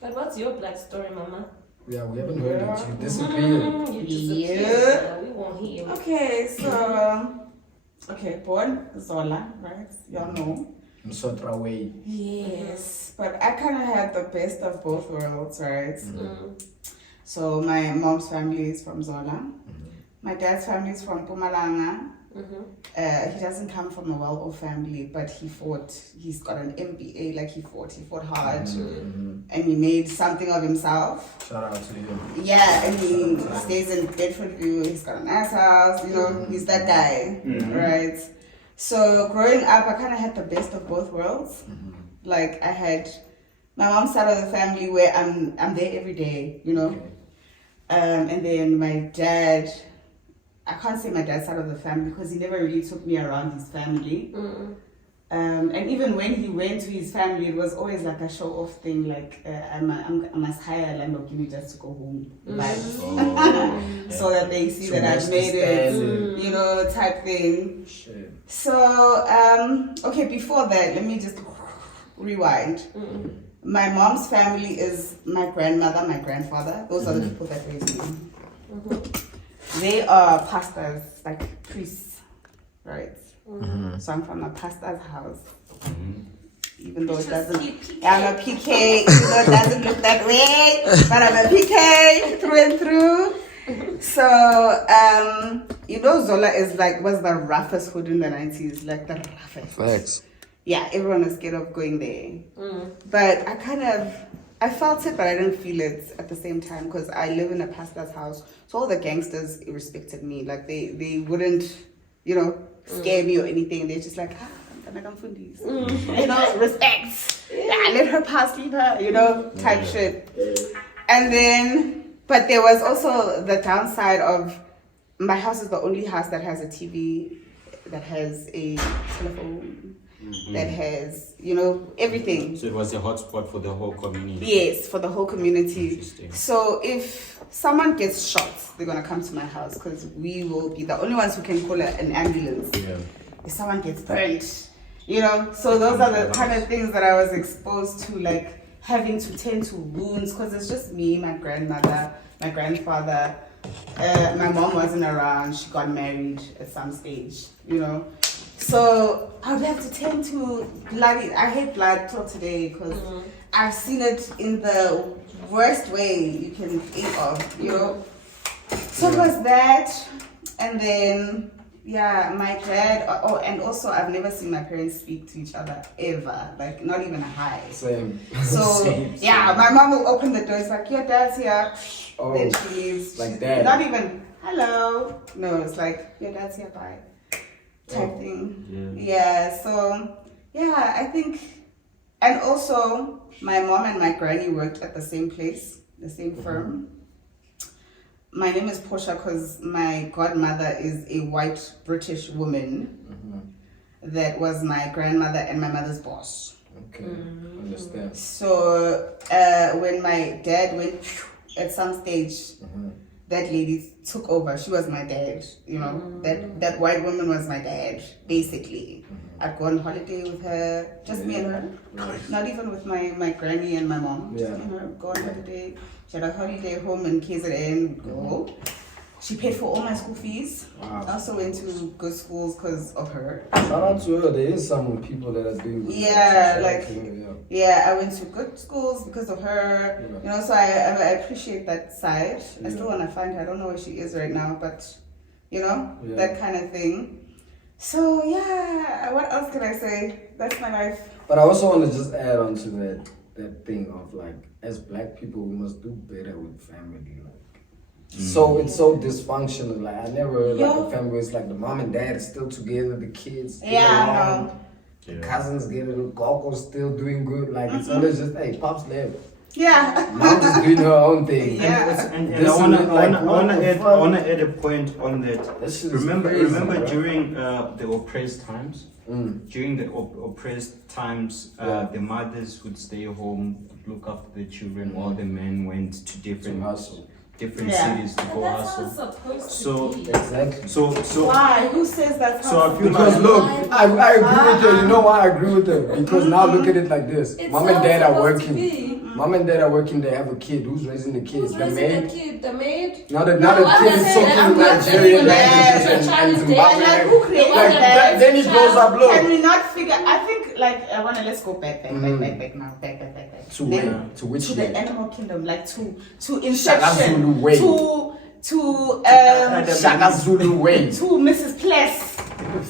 But what's your black story, Mama? Yeah, we haven't heard it. You disappeared. You disappeared. Yeah. We won't hear. Okay, so born Zola, right? Y'all know. Msotra way. Yes, but I kind of had the best of both worlds, right? So my mom's family is from Zola. My dad's family is from Mpumalanga. He doesn't come from a well-off family, but he fought. He's got an MBA, like he fought hard, and he made something of himself. Shout out to him. Yeah, and he stays in Bedford View. He's got a nice house, you know, he's that guy, right? So growing up, I kind of had the best of both worlds. Like I had my mom's side of the family where I'm there every day, you know, and then my dad. I can't say my dad's side of the family because he never really took me around his family. And even when he went to his family, it was always like a show-off thing, like I must hire a Lamborghini just to go home, so that they see that I've made it, you know, type thing. Shit. So, okay, before that, let me just rewind. My mom's family is my grandmother, my grandfather. Those are the people that raised me. They are pastors, like priests, right? So I'm from a pastor's house. Even though it doesn't, I'm a PK, even though it doesn't look that way, but I'm a PK through and through. So, you know, Zola was the roughest hood in the 90s, like the roughest. Facts. Yeah, everyone was scared of going there. But I felt it, but I didn't feel it at the same time because I live in a pastor's house. So all the gangsters respected me. Like they wouldn't, you know, scare me or anything. They're just like, you know, respect. Yeah, let her pass, leave her, you know, type shit. And then, but there was also the downside of my house is the only house that has a TV, that has a telephone, that has, you know, everything. So it was a hotspot for the whole community. Yes, for the whole community. Interesting. So if someone gets shot, they're gonna come to my house because we will be the only ones who can call an ambulance. Yeah. If someone gets burnt, you know. So those are the kind of things that I was exposed to, like having to tend to wounds because it's just me, my grandmother, my grandfather. My mom wasn't around. She got married at some stage, you know. So I would have to tend to bloody. I hate blood till today because I've seen it in the worst way you can think of, you know. So it was that, and then my dad. Oh, and also I've never seen my parents speak to each other ever, like not even a hi. Same. So Same. my mom will open the door. It's like, your dad's here. Oh, Then she leaves. like that. Not even hello. No, it's like, your dad's here. Bye. type thing. Yeah. Yeah, so yeah, I think, and also my mom and my granny worked at the same place, the same firm. My name is Portia because my godmother is a white British woman that was my grandmother and my mother's boss. Okay, understand. So when my dad went at some stage, that lady took over. She was my dad. You know, that white woman was my dad, basically. I'd go on holiday with her, just me and her. Not even with my granny and my mom. Just me and her, go on holiday. She had a holiday home in KZN, we'd go. She paid for all my school fees. Wow. I also went to good schools because of her. Shout out to her. There is some people that are doing good. Yeah, Shout out like- to her, yeah. Yeah, I went to good schools because of her. Yeah. You know, so I appreciate that side. I still want to find her. I don't know where she is right now, but you know, Yeah. that kind of thing. So yeah, what else can I say? That's my life. But I also want to just add on to that thing of like, as black people, we must do better with family. Like, so it's so dysfunctional. Like I never heard like a family where it's like the mom and dad is still together, the kids get Yeah, I along, know. the cousins get it, Gogo's still doing good. Like it's always just, hey, pops left, Yeah. mom's just doing her own thing. Yeah. And This I wanna, is like, I what wanna the add, fuck? I wanna add a point on that. That shit is Remember, crazy, bro. during the oppressed times. During the oppressed times, Yeah. the mothers would stay home, look after the children, while the men went to different hustle. Yeah. cities to go That's how hustle. it's supposed So- to be. Exactly. So Why? Who says that's So I how? feel Because like look, I agree with her. You know why I agree with her? Because now look at it like this. It's Mom and how dad it's are supposed to working. be. Mom and dad are working, they have a kid. Who's raising the kids? Who's The raising maid? the kid? The maid? Now the No, kid is I'm talking not Nigerian saying languages that. and Child is Zimbabwean dead. Like, who languages. created Like that? then he grows up, Can look. we not figure? I think like I wanna let's go back now, back. To Then- where? To which to the land? animal kingdom, like to Shaka Inception, Zulu way. to Shaka Zulu way. to Mrs. Pless.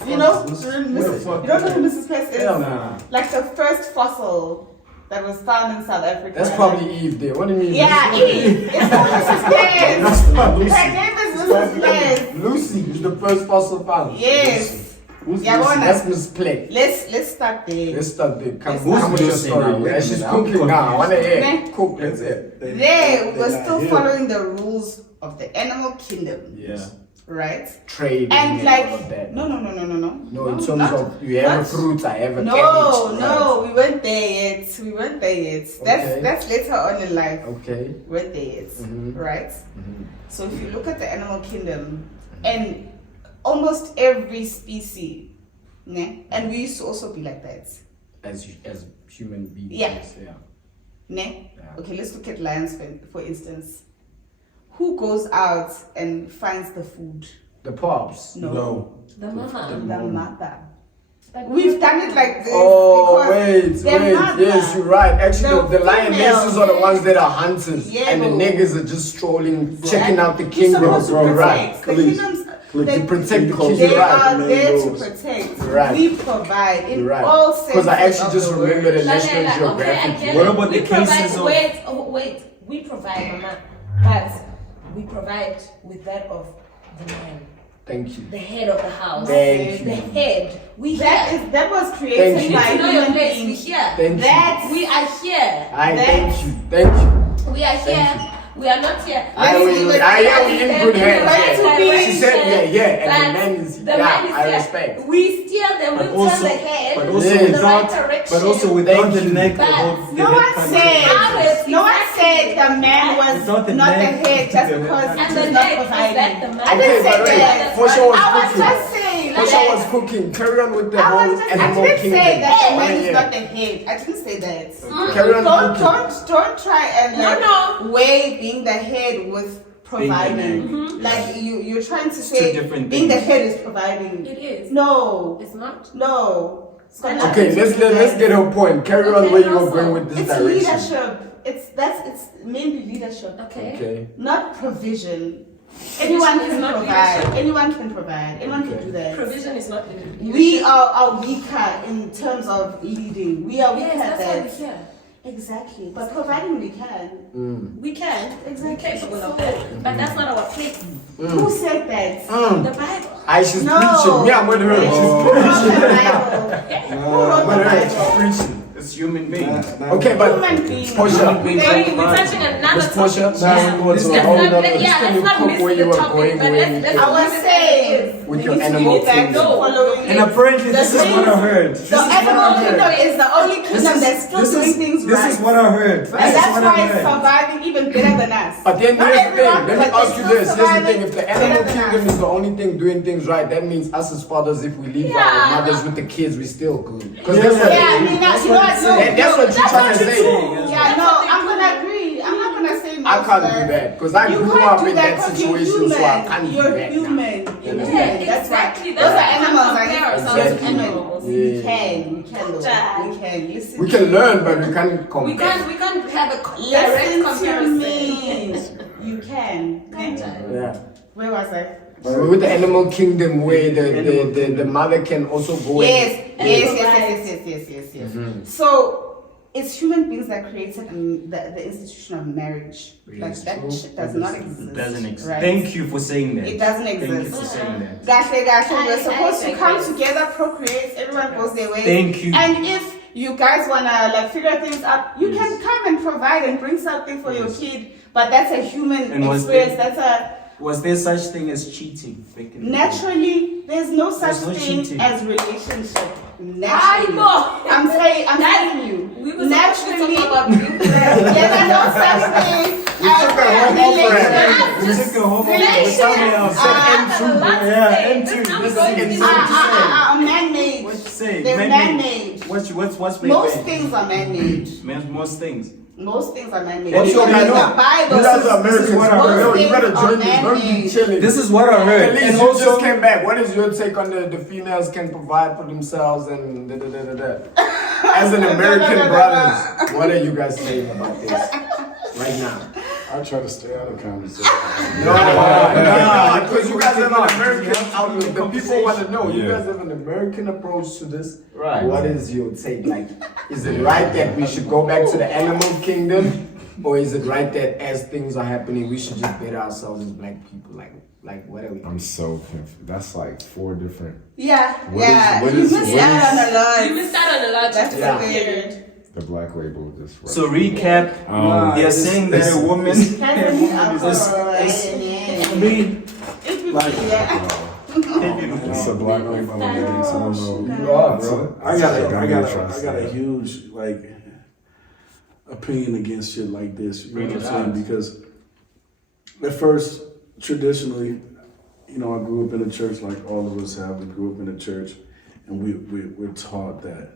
You know, Where the fuck you don't know is who Mrs. Pless is? Hell nah. Like the first fossil that was found in South Africa. That's probably Eve there. What do you mean? Yeah, Eve. It's not Mrs. Pless. That's not Lucy. Her name is Mrs. Pless. Lucy is the first fossil found. Yes. Who's Yeah, Lucy? wanna- That's Miss Play. Let's start there. Let's start there. Come Who's with your Lucy story. now? Yeah, Wait a she's minute, I'm cooking now. I want to hear. confused. Cook. Let's hear. There, we're not still here. following the rules of the animal kingdom, Yeah. right? Trade And all like, of that. no. No, in terms not- of you have a not- fruit, I have a No, cabbage. no, we weren't there yet. Okay. That's later on in life. Okay. We weren't there yet, Mhm. right? So if you look at the animal kingdom, and almost every species, ne? And we used to also be like that, As human beings. Yeah. Yeah. ne? Yeah. Okay, let's look at lions for instance. Who goes out and finds the food? The pops. No. The mama. The mother. But We've done it like this. Oh because wait. their mother- Yes, you're right. Actually, The the lionesses are the ones that are hunters, Yeah, and the bro. niggas are just strolling, checking out the You're kingdom. supposed to You're right. protect. The Please. kingdoms, Click they, To protect the They king. they You're right. are there to Those. protect. Right. We provide in You're right. all senses Because I actually of just the remembered word. the National Okay, I Geographic. get What it. about We the cases provide, of- wait, we provide, mama, but we provide with that of the man, Thank you. the head of the house. Thank The you. head. We That here. is that was Thank created you. by You know your human place. We beings. here. Thank you. That's We are here. I That's- thank you. Thank you. We are here. We are not here. I Let's we leave it I like am in that. good hands. Right to Yeah. be- She said yeah, and But the man is the man is I here. respect. We steer them. But We also- turn the head but in also the right without- direction. but also without Thank the you. neck But above the no head one kind of said. thing. No one said the man was Without the not the neck, head just the- because and he And was the not neck is providing. that the man. I didn't say but wait, that. Portia was I was cooking. just saying. Portia like- was cooking. Carry on with the I whole was just, I animal didn't kingdom. say that the One man is year. not the head. I didn't say that. Carry on Don't cooking. don't try and No, like no. weigh being the head with providing. Like you're trying to say two different being the things. head is providing. It is. No, It's not. no. It's got Okay, nothing to let's do with let's that. get her point. Carry on Okay, where you were also- going with this It's direction. leadership. It's mainly leadership. Okay. Okay. Not provision. Anyone is can not provide. leadership. Anyone can provide. Anyone Okay. can do that. Provision is not leadership. We are weaker in terms of leading. We are weaker Yes, at that's why that. we're here. Exactly. But providing we can. We can. Exactly. We're capable of that. But that's not our place. Who said that? The Bible. She's No. preaching. Me, I'm with her. She's Who wrote preaching. the Bible? Who wrote I'm the with her. Bible? She's preaching. It's human beings. Okay, but Human beings. Portia. We're touching another Miss Portia, topic. now we're going to a whole nother. Let's not miss where the you are topic, going, but where let's I was saying, With we your need to animal get back to kingdom. following And it. apparently, this is what I heard. The animal kingdom is the only kingdom that's still doing things This right. is what I heard. This And is that's what why I it's heard. surviving even better than us. But then Not here's the thing. everyone, Let me but ask it's you still this. Here's the surviving thing. If the animal better than kingdom us. is the only thing doing things right, that means us as fathers, if we leave Yeah. our mothers with the kids, we still good. Because Yeah. that's what Yeah, I mean, you know what? No, And that's what you're trying to say. Yeah, no, I'm gonna agree. I'm not gonna say no. I can't to do that because I You grew can't up do in that 'cause you're situation, so I human. can't do You're that. human. now. You're Yeah. human. That's Exactly. right. Those are animals. Compare Right? ourselves Those to animals. animals. Yeah. We can, though. We can. Listen. We to can me. learn, but we can't compare. We can't have a direct Listen to comparison. me. You can. Yeah. Where was I? With the animal kingdom where the mother can also go Yes, in. yes. So it's human beings that created the institution of marriage. Like that shit does not exist. It doesn't exist. Right? Thank you for saying that. It doesn't Thank you exist. for saying that. Gash, we're supposed to come agree. together, procreate, everyone goes their way. Thank you. And if you guys wanna like figure things out, you can come and provide and bring something for your kid. But that's a human And was experience. That's Was there such thing as cheating? back in the day? naturally there's no such There's no thing cheating. as relationship. I Naturally. know. I'm telling you. We were naturally. supposed to talk about There's no such thing as took a whole relationship. We took a whole Relationship. Yeah, M2. Man-made. What you say? They're Man-made. man-made. What's Most man-made? things are man-made. Most things. Most things are man-made. What's your Even in man- the Bible. You guys are Americans. what I heard. Yo, you better Most join things this. are Don't be man-made. chilling. This is what I heard. At least And you also, just came back. What is your take on the females can provide for themselves and da da da da da? As an American brothers, what are you guys saying about this right now? I try to stay out of conversation. No, because you guys have an American outlook. The people want to know. You Yeah. guys have an American approach to this. Right. What is your take? Like, is it right that we should go back to the animal kingdom, or is it right that as things are happening, we should just better ourselves as black people? Like what are we? I'm so confused. That's like 4 different. Yeah, What yeah. is- You what missed is- out on a lot. You missed out on a lot. That's Yeah. weird. The black label just. So recap. They're saying that a woman. Having alcohol, I mean, like, yeah. It's a black label against. I don't know. You are, bro. I got trust a that. huge like opinion against shit like this. You know Bring what it I'm saying? on. Because at first, traditionally, you know, I grew up in a church like all of us have. We grew up in a church, and we're taught that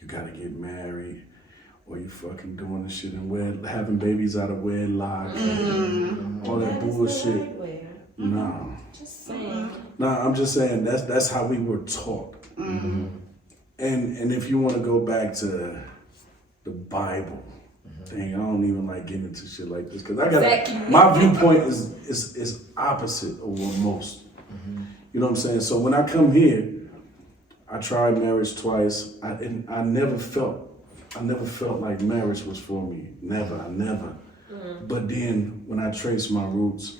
you gotta get married, or you fucking doing the shit and having babies out of wedlock, all that bullshit. No. Just saying. No, I'm just saying that's how we were taught. And if you want to go back to the Bible, dang, I don't even like getting into shit like this because Exactly. my viewpoint is opposite of what most. You know what I'm saying? So when I come here, I tried marriage twice. I never felt like marriage was for me. Never. But then when I trace my roots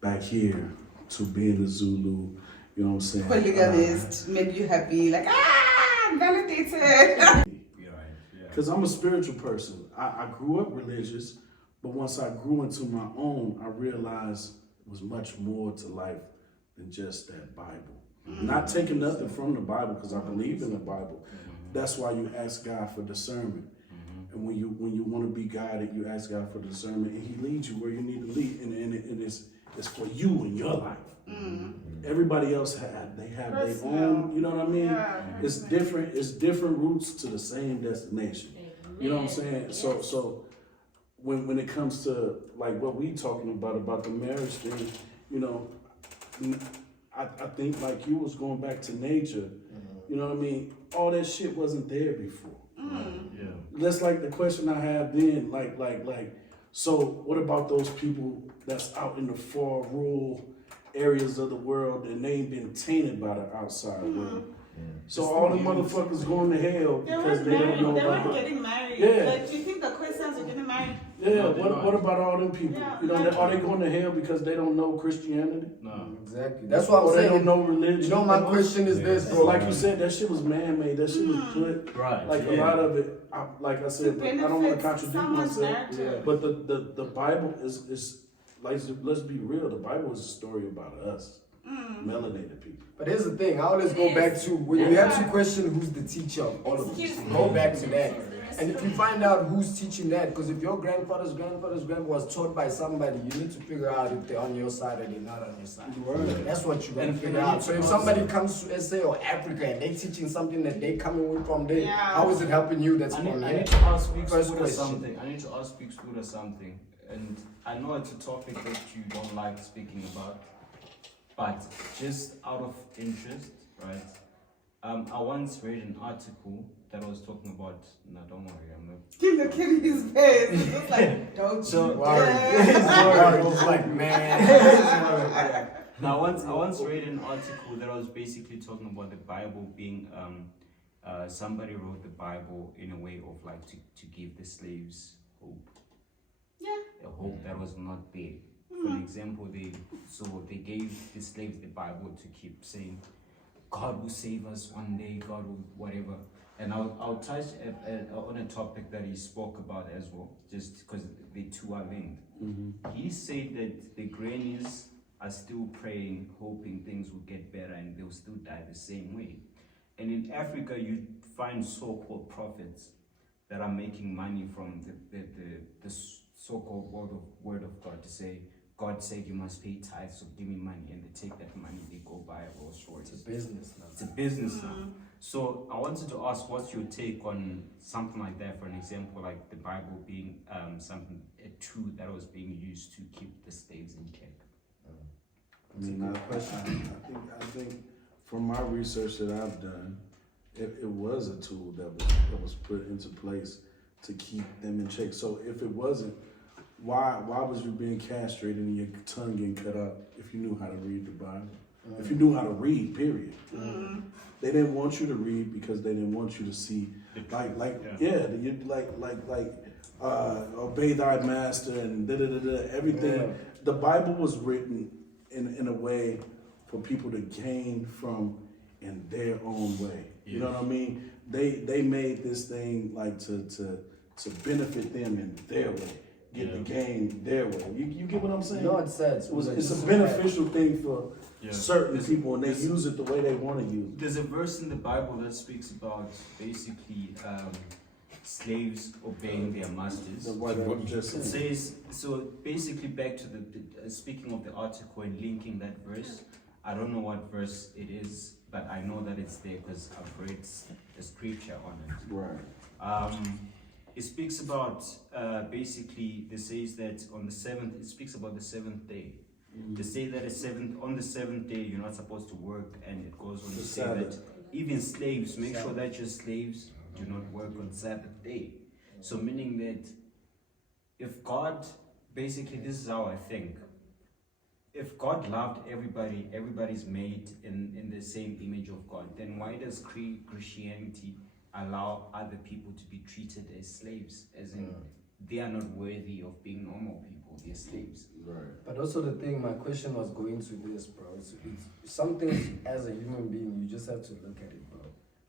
back here to being a Zulu, you know what I'm saying? Polygamist made you happy, like validated. Because I'm a spiritual person. I grew up religious, but once I grew into my own, I realized it was much more to life than just that Bible. Not taking nothing from the Bible, because I believe in the Bible. That's why you ask God for discernment. And when you want to be guided, you ask God for discernment, and He leads you where you need to lead, and it's for you in your life. Everybody else have their own, you know what I mean? Yeah. It's different routes to the same destination. You know what I'm saying? So when it comes to like what we talking about the marriage thing, you know, I think like you was going back to nature. You know what I mean? All that shit wasn't there before. Yeah. That's like the question I have then, like, so what about those people that's out in the far rural areas of the world and they ain't been tainted by the outside world? So all the motherfuckers going to hell They because weren't they don't married. know They weren't about getting married. Yeah. Like, do you think the questions were getting married Right. Yeah, No, they're not. what about all them people? Yeah, You know, not are they true. going to hell because they don't know Christianity? No. Exactly. That's what I'm Or they saying. don't know religion? You know, my question is this, So bro. like you said, that shit was man-made. That shit was put. Right. Like a lot of it, like I said, but I don't want to contradict someone's myself. narrative. But the Bible is like, let's be real. The Bible is a story about us, melanated people. But here's the thing, I always go back to when you have to question who's the teacher of all of this. Go back to that. And if you find out who's teaching that, because if your grandfather's grandfather's grandpa was taught by somebody, you need to figure out if they're on your side or they're not on your side. Right. That's what you gotta And figure out. So if somebody comes to SA or Africa and they're teaching something that they coming with from there, Yeah. how is it helping you? That's I from need there. to ask Big First Scooter question. something. I need to ask Big Scooter something. And I know it's a topic that you don't like speaking about, but just out of interest, right? I once read an article that was talking about. No, don't worry, I'm not. Look at his face. It's just like, don't So- you Worried. dare. It's like, man. Now, I once read an article that was basically talking about the Bible being. Somebody wrote the Bible in a way of like to give the slaves hope. Yeah. A hope that was not there. For an example, they gave the slaves the Bible to keep saying, God will save us one day, God will whatever. And I'll touch on a topic that he spoke about as well, just because the two are linked. He said that the grannies are still praying, hoping things will get better and they'll still die the same way. And in Africa, you find so-called prophets that are making money from the so-called word of God to say, God said you must pay tithes, so give me money. And they take that money, they go buy a Rolls Royce. It's a business now. It's a business now. So I wanted to ask, what's your take on something like that? For an example, like the Bible being a tool that was being used to keep the slaves in check. I mean, I think from my research that I've done, it was a tool that was put into place to keep them in check. So if it wasn't, why was you being castrated and your tongue getting cut up if you knew how to read the Bible? If you knew how to read, period. They didn't want you to read because they didn't want you to see, obey thy master and everything. Yeah. The Bible was written in a way for people to gain from in their own way. You know what I mean? They made this thing like to benefit them in their way. Get the game their way. You get what I'm saying? No, it's sad. It's a beneficial thing for certain people, and they use it the way they want to use it. There's a verse in the Bible that speaks about basically slaves obeying their masters. What I was just It saying. says, so basically back to the speaking of the article and linking that verse, I don't know what verse it is, but I know that it's there because I've read the scripture on it. Right. It speaks about, basically, it says that on the seventh, it speaks about the seventh day. They say that on the seventh day, you're not supposed to work, and it goes on to say that even slaves, make sure that your slaves do not work on Sabbath day. So meaning that if God, basically this is how I think, if God loved everybody, everybody's made in the same image of God, then why does Christianity allow other people to be treated as slaves, as in they are not worthy of being normal people, they're slaves? Right. But also the thing, my question was going to this, bro. It's something as a human being, you just have to look at it, bro.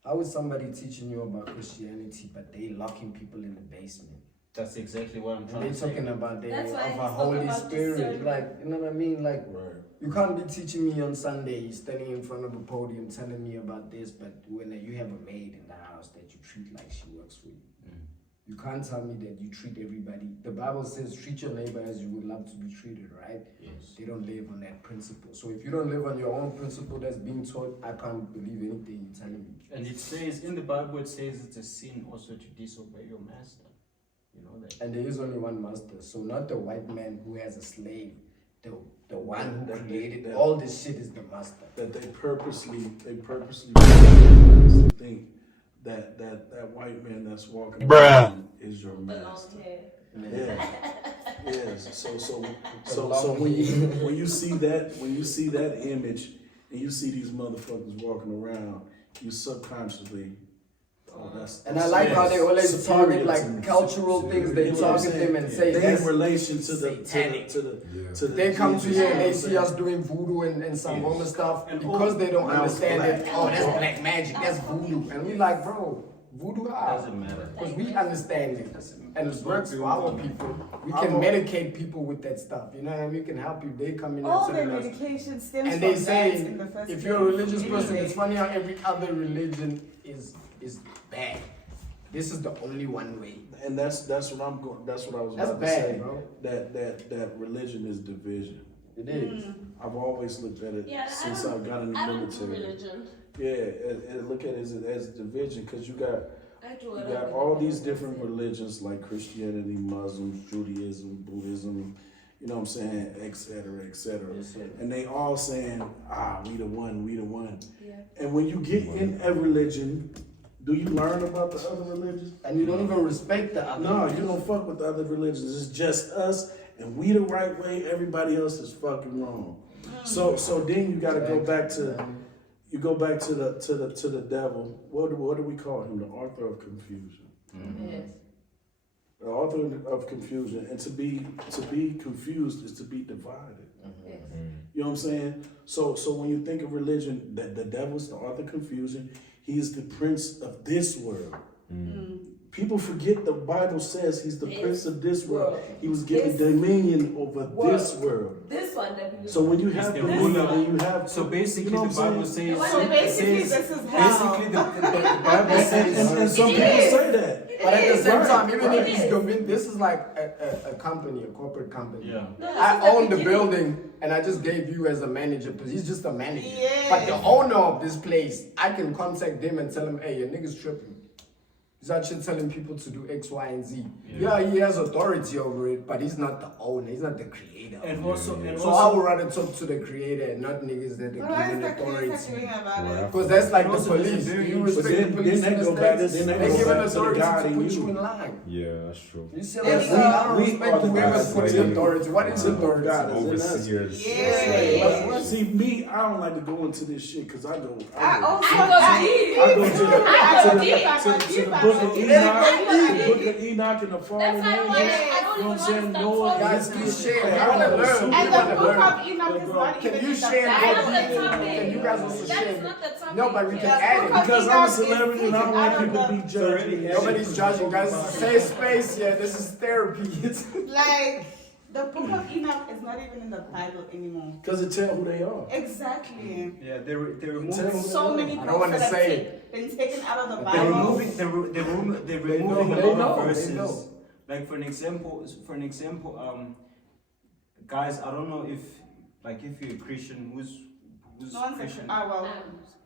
How is somebody teaching you about Christianity, but they locking people in the basement? That's exactly what I'm trying They're to say. talking about That's why of it's a all Holy about Spirit, discernment. like, you know what I mean? Like, Right. you can't be teaching me on Sunday, standing in front of a podium, telling me about this, but when you have a maid in the house that you treat like she works for you. You can't tell me that you treat everybody. The Bible says treat your neighbor as you would love to be treated, right? Yes. They don't live on that principle. So if you don't live on your own principle that's being taught, I can't believe anything you're telling me. And it says, in the Bible, it says it's a sin also to disobey your master. You know that? And there is only one master. So not the white man who has a slave. The one who created all this shit is the master. That they purposely think that white man that's walking around is your The long master. hair. Yeah. Yes. So when you see that image and you see these motherfuckers walking around, you subconsciously Oh, that's And I like how they always superior target to like me. cultural things. They You know what I'm target saying? them and say they that's in relation to the satanic. to the Yeah. to the They come to Jesus, here and you know they what I'm see saying? us doing voodoo and some Yes. Roma stuff And because they don't now it's understand it. black. Oh, that's black magic. That's voodoo. And we like, bro, voodoo how? Doesn't matter. Because we understand it. And it works for our people. We I'm can a- medicate people with that stuff. You know what I mean? We can help you. They come in All and their tell us. medication stems And they from say that in the first if you're a place. religious person, Anyway. it's funny how every other religion is bad. This is the only one way. And that's what I'm going. That's what I was That's about to bad, say. bro. That religion is division. It is. I've always looked at it Yeah, since I got in the I don't do military. religion. Yeah, and look at it as division because you got I do you it. got all these different religions like Christianity, Muslims, Judaism, Buddhism, you know what I'm saying, et cetera, et cetera. Yes, sir. And they all saying, we the one, we the one. Yeah. And when you get in a religion, do you learn about the other religions? And you don't even respect the other. No, you don't fuck with the other religions. It's just us, and we the right way. Everybody else is fucking wrong. So then you got to go back to you go back to the devil. What do we call him? The author of confusion. Yes. The author of confusion, and to be confused is to be divided. Yes. You know what I'm saying? So when you think of religion, that the devil's the author of confusion. He is the prince of this world. People forget the Bible says he's the prince of this world. He was given dominion over this world. This one that we So when you have the dominion, ruler. when you have So basically, you know the what I'm Bible saying? says. So it basically, says- this is how- basically the Bible says. and some people say that. But at the same Right, time, even right. if he's convinced, this is like a company, a corporate company. Yeah. No, this I is the own the beginning. building and I just gave you as a manager because he's just a manager. Yeah. But the owner of this place, I can contact them and tell him, hey, your nigga's tripping. He's actually telling people to do X, Y, and Z. Yeah, he has authority over it, but he's not the owner. He's not the creator. And also, So I would rather talk to the creator and not niggas that But are why is given the creator authority. doing about it? Because that's like the Also, there's a police. Do very you interesting- respect the But police then in they the go back- States? then they They're go given back to the authority God to in put you. you in line. Yeah, that's true. You see Yeah, what I'm saying? I don't we respect are the whoever's guys putting that- authority. What is authority? God is in us. Overseers. Yeah. See me, I don't like to go into this shit because I go. I also I go deep. I go to the book of deep. Enoch and the fallen That's why I angels. want I You don't know what I'm even saying? understand Noah, Torah. Guys, please share. Hey, I want to I learn. know We And want the to book learn. of Enoch is not Can even you in the share That is Bible. not the topic. Can you guys also That share? is not the topic. No, but we can Yeah. add it. because I'm a celebrity and I don't want people to be judged. Nobody's judging, guys. Safe space. Yeah, this is therapy. It's Like, the book of Enoch is not even in the Bible anymore. Because it tell who they are. Exactly. Yeah, they Tell remove. who So they many are. I don't wanna books that say have been taken out of the They're Bible. removing. They're removing know, a they lot know, of they verses. know. Like for an example, guys, I don't know if you're a Christian, who's No one's Christian. well.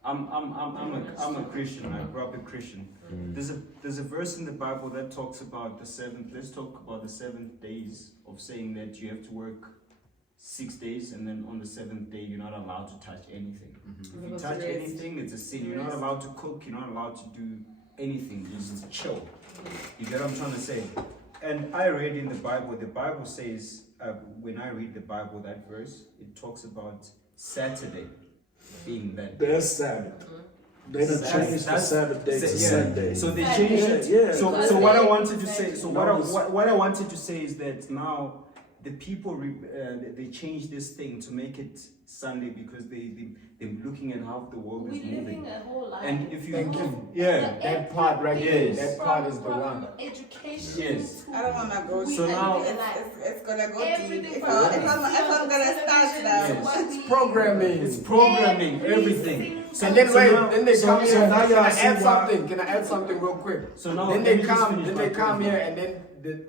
I'm a Christian. I grew up a Christian. There's a verse in the Bible that talks about the seventh. Let's talk about the 7 days of saying that you have to work 6 days, and then on the 7th day you're not allowed to touch anything. If you Supposed touch to rest. anything, it's a sin. You're not allowed to cook. You're not allowed to do anything. Just chill. You get what I'm trying to say? And I read in the Bible. The Bible says when I read the Bible, that verse it talks about Saturday being that day. There's Sabbath. They done changed the Sabbath day to Yeah. Sunday. So they changed it. Yeah. So what I wanted to say. So That was- what I wanted to say is that now the people they changed this thing to make it Sunday because they're looking at how the world is We're moving. living a whole life. And if you Thank you. yeah. That part right there. Yes. That part is the from one. education. Yes. to I don't want to go we So deep. now- It's gonna go Everything deep. If from I'm gonna start now. Yes. It's programming. It's programming, everything. And then wait, now- then they so- come so here. now Can y'all I see add why- something? Can I add something real quick? So now then let they me just come. finish Then my they come point. here, and then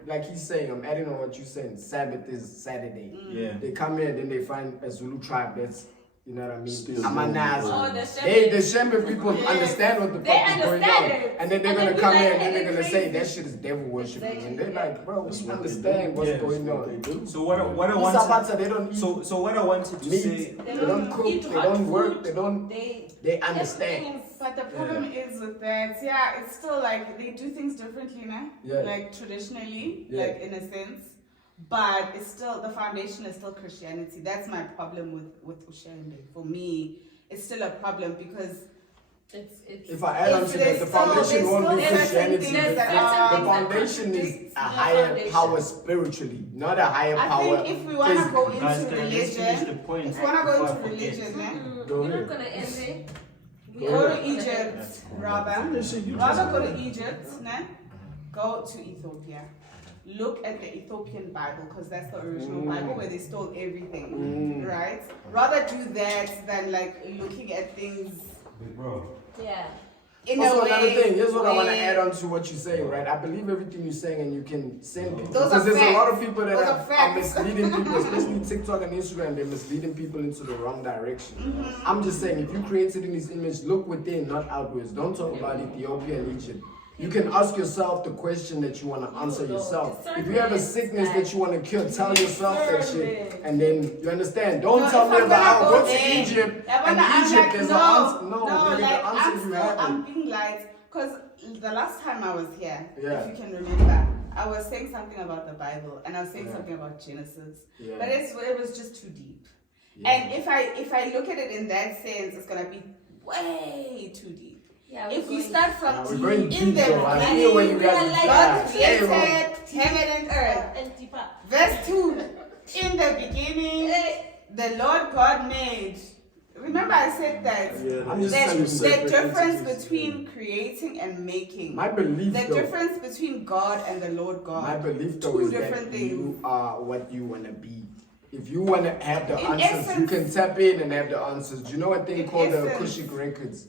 like he's saying, I'm adding on what you're saying. Sabbath is Saturday. Yeah. They come here, then they find a Zulu tribe that's, you know what I mean? Still Amanaz. Oh, the Shembe. The Shembe people understand what the They fuck is going on. understand it. And then they're And gonna then come we here like, and then hey, they're gonna say crazy. that shit is devil worshiping. Exactly. And they're like, bro, That's we what they understand do. what's Yeah. going What they on. do. So what I These wanted. Sabbaths, they don't eat So what I wanted to meat. say. They don't cook. eat They hot don't work. food. They don't. They understand. But the problem is with that, yeah, it's still like they do things differently now. Yeah. Like traditionally, Yeah. like in a sense. But it's still, the foundation is still Christianity. That's my problem with Ushende. For me, it's still a problem because It's If I add on to that, the foundation won't be Christianity. The foundation is a higher power spiritually, not a higher I power. think if we want to go Guys, into can I just finish the religion, point if we want to go before I into forget? religion, man, Go We're not ahead. gonna end there. We go are to not gonna Egypt, end. rather. Listen, you Rather just- go to Egypt, nah? Go to Ethiopia. Look at the Ethiopian Bible because that's the original Bible where they stole everything, right? Rather do that than like looking at things Yeah. in Also, a way. another thing, here's what I want to where- add on to what you're saying, right? I believe everything you're saying, and you can send people. Those Because are there's a lot of facts. people that Those are are facts. misleading people, especially TikTok and Instagram. They're misleading people into the wrong direction. I'm just saying, if you created in this image, look within, not outwards. Don't talk about Ethiopia and Egypt. You can ask yourself the question that you want to answer yourself. If you have a sickness that you want to cure, tell yourself that shit, and then you understand. Don't No, tell if me I'm about gonna go go to there, Egypt, I'm and like, Egypt there's no, an answer. No, nigga, like the answer you have it. I'm being lied because the last time I was here, Yeah. if you can remember, I was saying something about the Bible and I was saying Yeah. something about Genesis, Yeah. but it was just too deep. Yeah. And if I look at it in that sense, it's gonna be way too deep. Yeah, If we going- start from We're going deep in deep, the though. I beginning, feel when you guys we are like God die. created Hey, heaven and earth. and deeper. Verse 2. In the beginning, the Lord God made. Remember I said that. Yeah, I'm just it's telling two you, The separate difference entities. between creating and making. My belief, The though, difference between God and the Lord God. my belief though Two is different that things. you are what you wanna be. If you wanna have the In answers, you essence- can tap in and have the answers. Do you know a thing In called the essence- Akashic Records?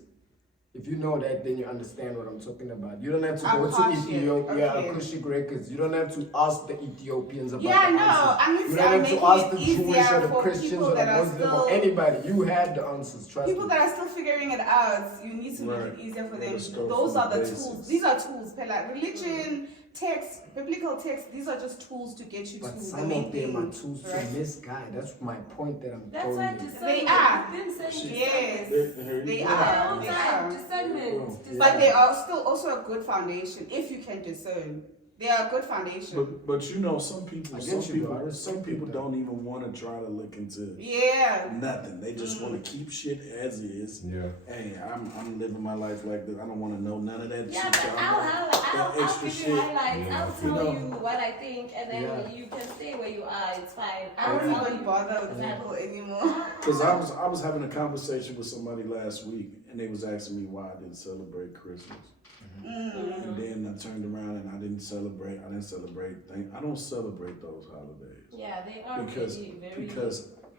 If you know that, then you understand what I'm talking about. You don't have to go to Akashic, Ethiopia, okay. Akashic Records. You don't have to ask the Ethiopians about Yeah, the no, answers. I mean, You I'm don't have making to ask it the Jewish or easier the for Christians people or the that are Muslim or still anybody. You have the answers, trust people me. that are still figuring it out. You need to make Right. it easier for Let's them. go Those from are the basics. tools. These are tools. Like religion, text, biblical text. These are just tools to get you But to the some main of them are thing. tools right? to misguide. That's my point that I'm That's throwing why in. discernment. They are. We've been saying Yes. discernment. They The are. whole They time, are. discernment. But they are still also a good foundation if you can discern. They are a good foundation. But you know, some people, I some get you, though. I people, respect some people that. don't even want to try to look into Yeah. nothing. They just want to keep shit as is. Yeah. Hey, I'm living my life like this. I don't want to know none of that Yeah, shit. but y'all I'll know. give you highlights. Yeah. I'll tell know. you what I think, and then Yeah. you can stay where you are. It's fine. I I'll don't tell even you. bother with people anymore. Cause I was having a conversation with somebody last week, and they was asking me why I didn't celebrate Christmas. And then I turned around and I didn't celebrate. I don't celebrate those holidays Yeah, they are because really very.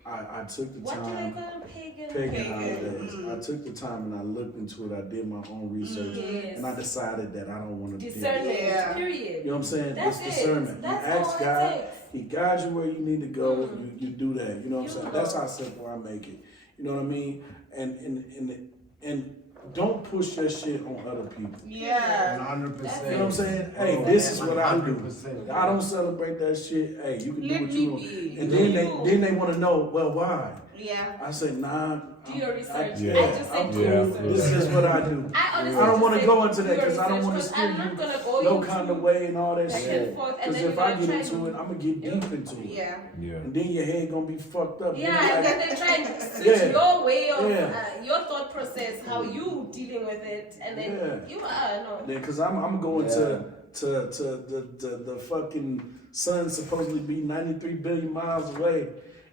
I took the What do they time. call them? Pagan. Pagan holidays. I took the time and I looked into it. I did my own research, Yes. and I decided that I don't want to. Discernment. Yeah. Period. You know what I'm saying? That's It's it. discernment. That's you ask all it God, takes. He guides you where you need to go. You do that. You know what I'm You saying? know. That's how simple I make it. You know what I mean? And don't push that shit on other people. Yeah. 100%. You know what I'm saying? Hey, this is what I do. 100%. I don't celebrate that shit. Hey, you can do Let what me you want. be. And then they want to know, well, why? Yeah. I say, nah. Do your research. Yeah. I just say I'm do cool. your Yeah. research. This is what I do. I honestly I don't just want to say go into do that your because I don't research, want to because steer I'm not you gonna go no into kind of way and all that back shit. and forth, and Because then if you're I gonna get try into to- it, I'm gonna get deep into it. Yeah. Yeah. And then your head gonna be fucked up. Yeah, and then they try and switch Yeah. your way of Yeah. your thought process, how you dealing with it, and then Yeah. you are no. Then, cause I'm going to the fucking sun supposedly be 93 billion miles away,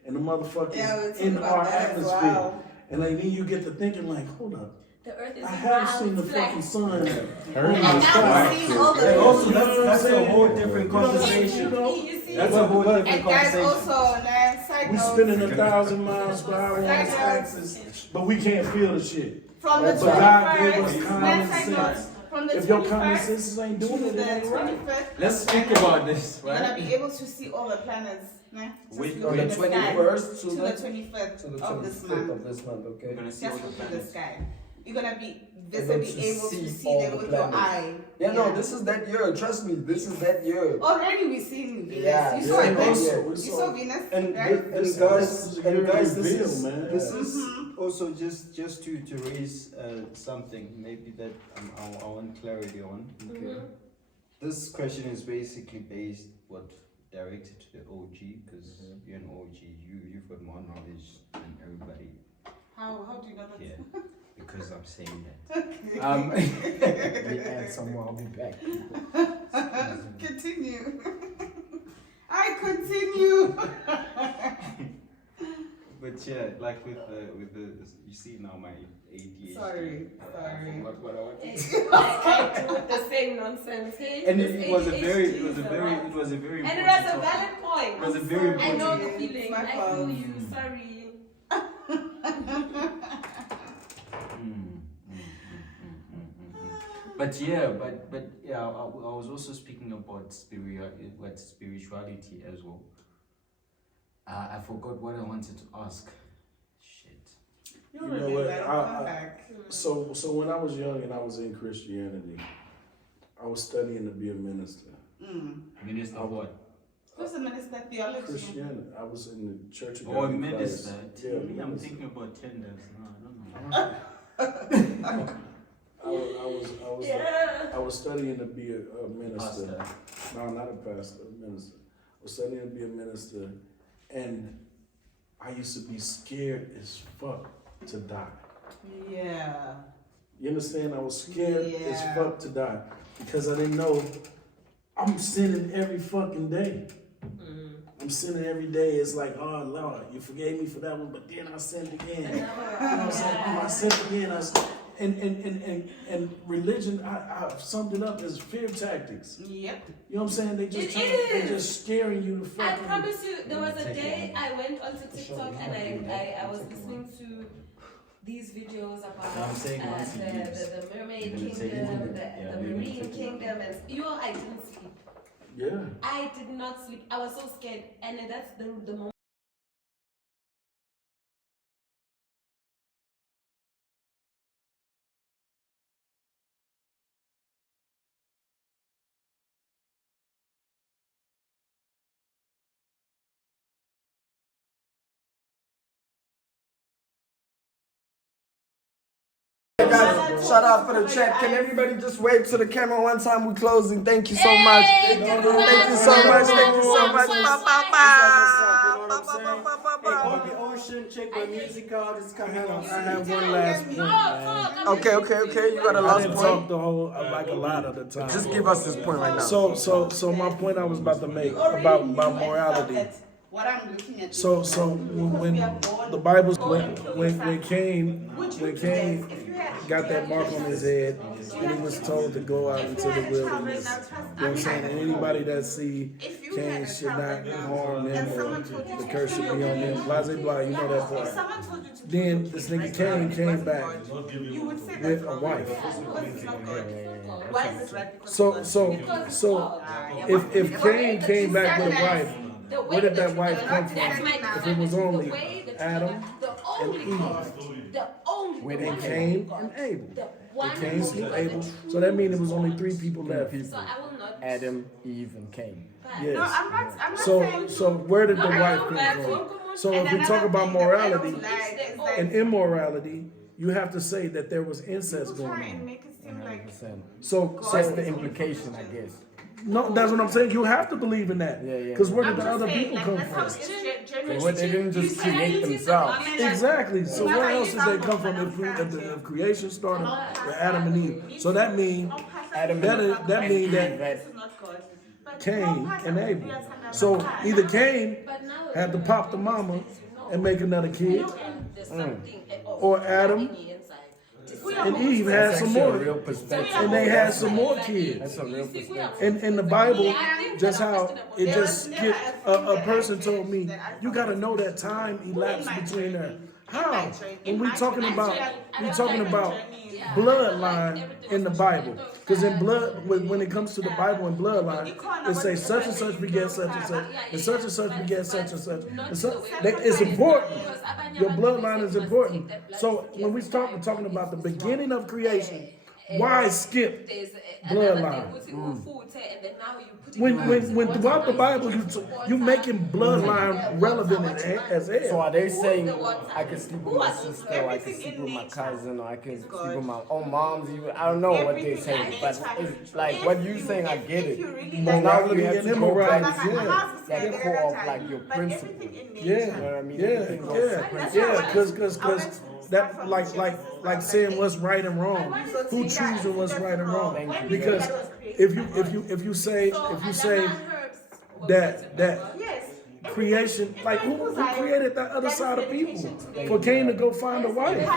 and the motherfuckers Yeah, we're talking in about our that as atmosphere. well. And like, then you get to thinking like, hold up, The earth is I have round, seen the flat. fucking sun. And now we see all the And also, You know what I'm that's a saying? whole different You know what I'm conversation. saying? You know? You see? That's a whole different And guys, conversation. also, side We note, spending 1,000 miles per hour on Side this note. axis, but we can't feel the shit. from the But God gave 21st, us common side note, sense. from the If your common 21st sense ain't to doing it, the it ain't right. 25th, Let's speak about this, you're gonna right? be able to see all the planets. Nah? Just Wait, look On in the the sky. 21st To the 25th to the of this 25th month. of this month, okay? We're gonna see all Just the look in the planets. sky. You're gonna be Able visibly to able to see see all them the with planets. your eye. Yeah, no, this is that year. Trust me, this is that year. Already we seen Venus. Yeah, you saw yeah, it, right? also, You saw Venus, And, right? and This guys, is and your guys, reveal, this is man. this is also just to raise something maybe that I want clarity on. Mhm. This question is basically based what directed to the OG because you're an OG. You've got more knowledge than everybody How do you know that? here because I'm saying that. We add some more. I'll be back. Continue. I continue. But yeah, like with the you see now my ADHD. Sorry. I forgot what I wanted. I do with the same nonsense. And it was a very And it important was a topic. valid point. It was a very I know important. the feeling. My I fault. feel you. Sorry. But yeah, but yeah, I was also speaking about spirituality as well. I forgot what I wanted to ask. Shit. You You know remember what, that? I- Come back. So when I was young and I was in Christianity, I was studying to be a minister. Minister of what? Who's the minister? Theology. Christianity. I was in the Church of Oh, God in minister. Christ. Yeah, me, I'm minister. thinking about tenders. No, I don't know. I was studying to be a minister. Pastor. No, not a pastor, a minister. I was studying to be a minister, and I used to be scared as fuck to die. Yeah. You understand? I was scared as Yeah. fuck to die because I didn't know I'm sinning every fucking day. I'm sinning every day. It's like, oh Lord, you forgave me for that one, but then I sinned again. You know what I'm saying? I sinned again. And religion, I've summed it up as fear tactics. Yep. You know what I'm saying? They're It just scaring you to I fucking. promise you, there was a day I went onto TikTok and I was listening to these videos about I'm saying once he gives. the mermaid You're gonna say kingdom, it. the Yeah, you're gonna marine take it. kingdom, and I didn't sleep. Yeah. I did not sleep. I was so scared, and that's the moment. Guys, shout out for the chat. Can everybody just wave to the camera one time? We're closing. Thank you so much. Thank you so much. Thank you so much. Ba, ba, ba. Ba, ba, ba, ba, ba, ba. Obi Ocean, check my music out. It's coming out. I have one last point, man. Okay. You got a I last didn't point. talk the whole like a lot of the time. Just give us this point right now. So my point I was about to make about morality. What I'm looking at. So when the Bible when Cain got that mark on his head and he was told to go out into the wilderness. You know what I'm saying? And anybody that see Cain should not harm him or the curse should be on them. Blah blah blah. You know that part. Someone told you to Then this nigga Cain came back you would say with that's a wrong. wife. Because it's not good. Why is it right? Because So if Cain came back with a wife, where did that wife come from? If it was only Adam and Eve, and Cain and Abel. And Cain slew Abel. So that means it was only 3 people left. So I will not. Adam, Eve, and Cain. Yes. No, I'm not saying So where did the wife come from? So if we talk about morality and immorality, you have to say that there was incest going try and on. make it seem like 100%. So That's the implication, I guess. no, that's what I'm saying. You have to believe in that. Yeah. Because where I'm did the just other saying, people like, come that's how from? it's They didn't just create themselves. Exactly. So where else did they come from if creation started with Adam and Eve? So that means Adam that means that This is not God. But Cain how and possible Abel. we are talking So about either God? Cain But now had to pop the mama and make another kid, there's something or Adam and Eve had some That's a real more, perspective. and they had some more kids. That's a real perspective. In the Bible, just how it just skipped. A person told me, you got to know that time elapsed between her. How? When we talking about bloodline in the Bible, because in blood, when it comes to the Bible and bloodline, it says such and such beget such and such beget such and such. And so, it's important. Your bloodline is important. So when we start talking about the beginning of creation, why skip bloodline? When throughout the Bible you making bloodline relevant as So hell. are they saying I can sleep with my sister, or I can sleep with my cousin, or I can sleep with my own mom's? Even I don't know what they're saying, but it's like what you saying, I get it. But now you have to go back to that core of like your principle. Yeah, You know what I mean? yeah, Things yeah, like yeah. Because that like saying what's right and wrong. Who choosing what's right and wrong? Because if you say that Yes. creation, like who created that other side of people for Cain to go find a wife?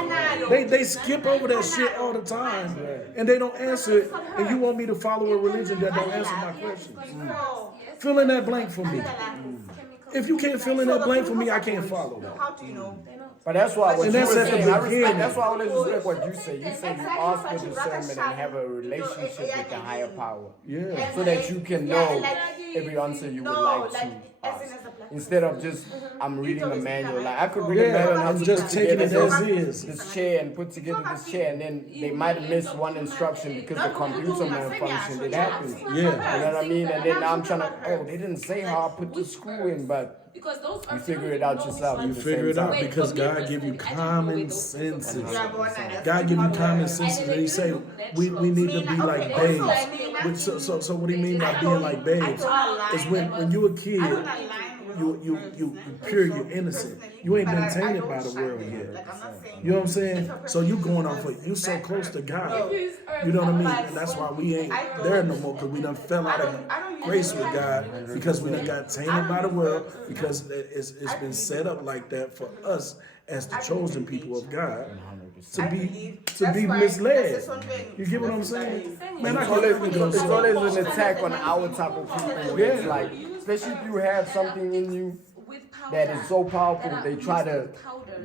They skip over that shit all the time and they don't answer it. And you want me to follow a religion that don't answer my questions? Fill in that blank for me. If you can't fill in that blank for me, I can't follow that. How do you know? But that's why what And you that's were at the saying. I respect. beginning. That's why I always respect what you say. You say you Exactly, ask but for you rather discernment and have a shine, relationship with the higher power. Yeah. So that you can Yeah, know like, every answer you would no, like like, to as in ask. as a black Instead of just I'm reading a manual. Like I could read a Yeah, manual and I'm I'm just just taking it as is. this chair and put together this chair, and then they might have missed one instruction because the computer malfunctioned. It happens. Yeah. You know what I mean? And then now I'm trying to. Oh, they didn't say how I put the screw in, but. Because those You figure it out yourself. You figure it out because God give you common senses. God give you common senses, and He say we need to be like babes. So what do you mean by being like babes? Is when you a kid, you pure, you innocent. You ain't been tainted by the world yet. You know what I'm saying? So you going off of, you so close to God. You know what I mean? And that's why we ain't there no more, because we done fell out of grace with God, because we done got tainted by the world, because it's been set up like that for us as the chosen people of God to be misled. You get what I'm saying? Man, I It's always an attack on our type of people. Where it's like, especially if you have something in you that is so powerful, they try to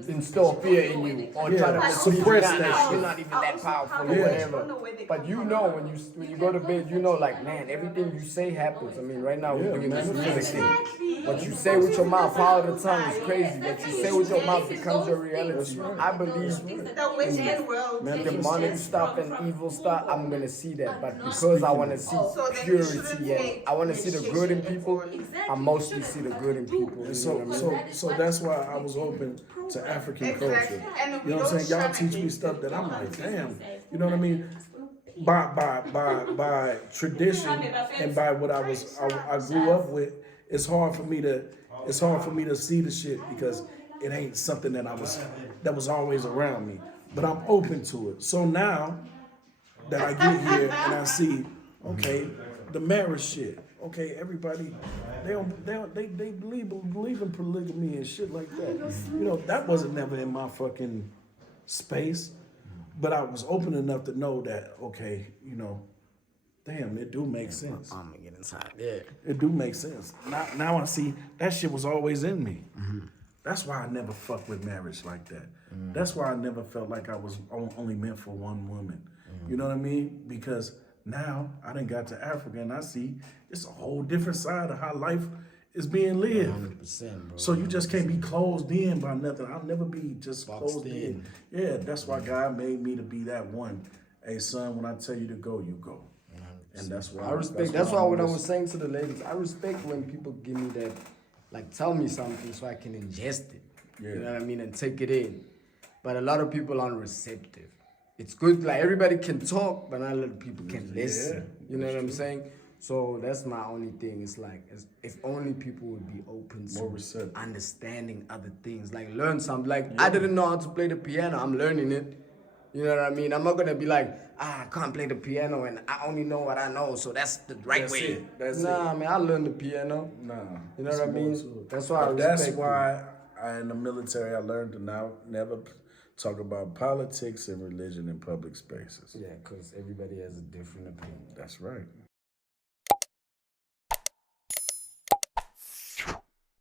instill fear in you or try to suppress that that you're not even that powerful or whatever. But you know when you go to bed, you know, like, man, everything you say happens. I mean, right now we're doing this physically. What you say with your mouth, power of the tongue is crazy. What you say with your mouth becomes your reality. I believe The Western world. demonic stuff and evil stuff, I'm gonna see that. But because I wanna see purity and I wanna see the good in people, I mostly see the good in people. You know what I mean? So that's why I was open to African culture. You know what I'm saying? Y'all teach me stuff that I'm like, damn. You know what I mean? By tradition and by what I grew up with, it's hard for me to see the shit, because it ain't something that was always around me. But I'm open to it. So now that I get here and I see, okay, the marriage shit. Okay, everybody, they believe in polygamy and shit like that. You know, that wasn't never in my fucking space. But I was open enough to know that, okay, you know, damn, it do make sense. I'm gonna get inside. Yeah. It do make sense. Now I see that shit was always in me. That's why I never fucked with marriage like that. That's why I never felt like I was only meant for one woman. You know what I mean? Because now I done got to Africa and I see it's a whole different side of how life is being lived. 100%, bro. So you just can't be closed in by nothing. I'll never be just closed in. Yeah, that's why God made me to be that one. Hey son, when I tell you to go, you go. And that's why I respect. That's why what I was saying to the ladies, I respect when people give me that, like, tell me something so I can ingest it. Yeah. You know what I mean, and take it in. But a lot of people aren't receptive. It's good, like everybody can talk, but not a lot of people can listen. You know what I'm saying? So that's my only thing. It's like, if only people would be open to understanding other things, like learn something. Like I didn't know how to play the piano. I'm learning it. You know what I mean? I'm not gonna be like, I can't play the piano and I only know what I know, so that's the right way. Nah, man, I learned the piano. Nah. You know what I mean? That's why I respect That's why in the military I learned to never talk about politics and religion in public spaces. Yeah, because everybody has a different opinion. That's right.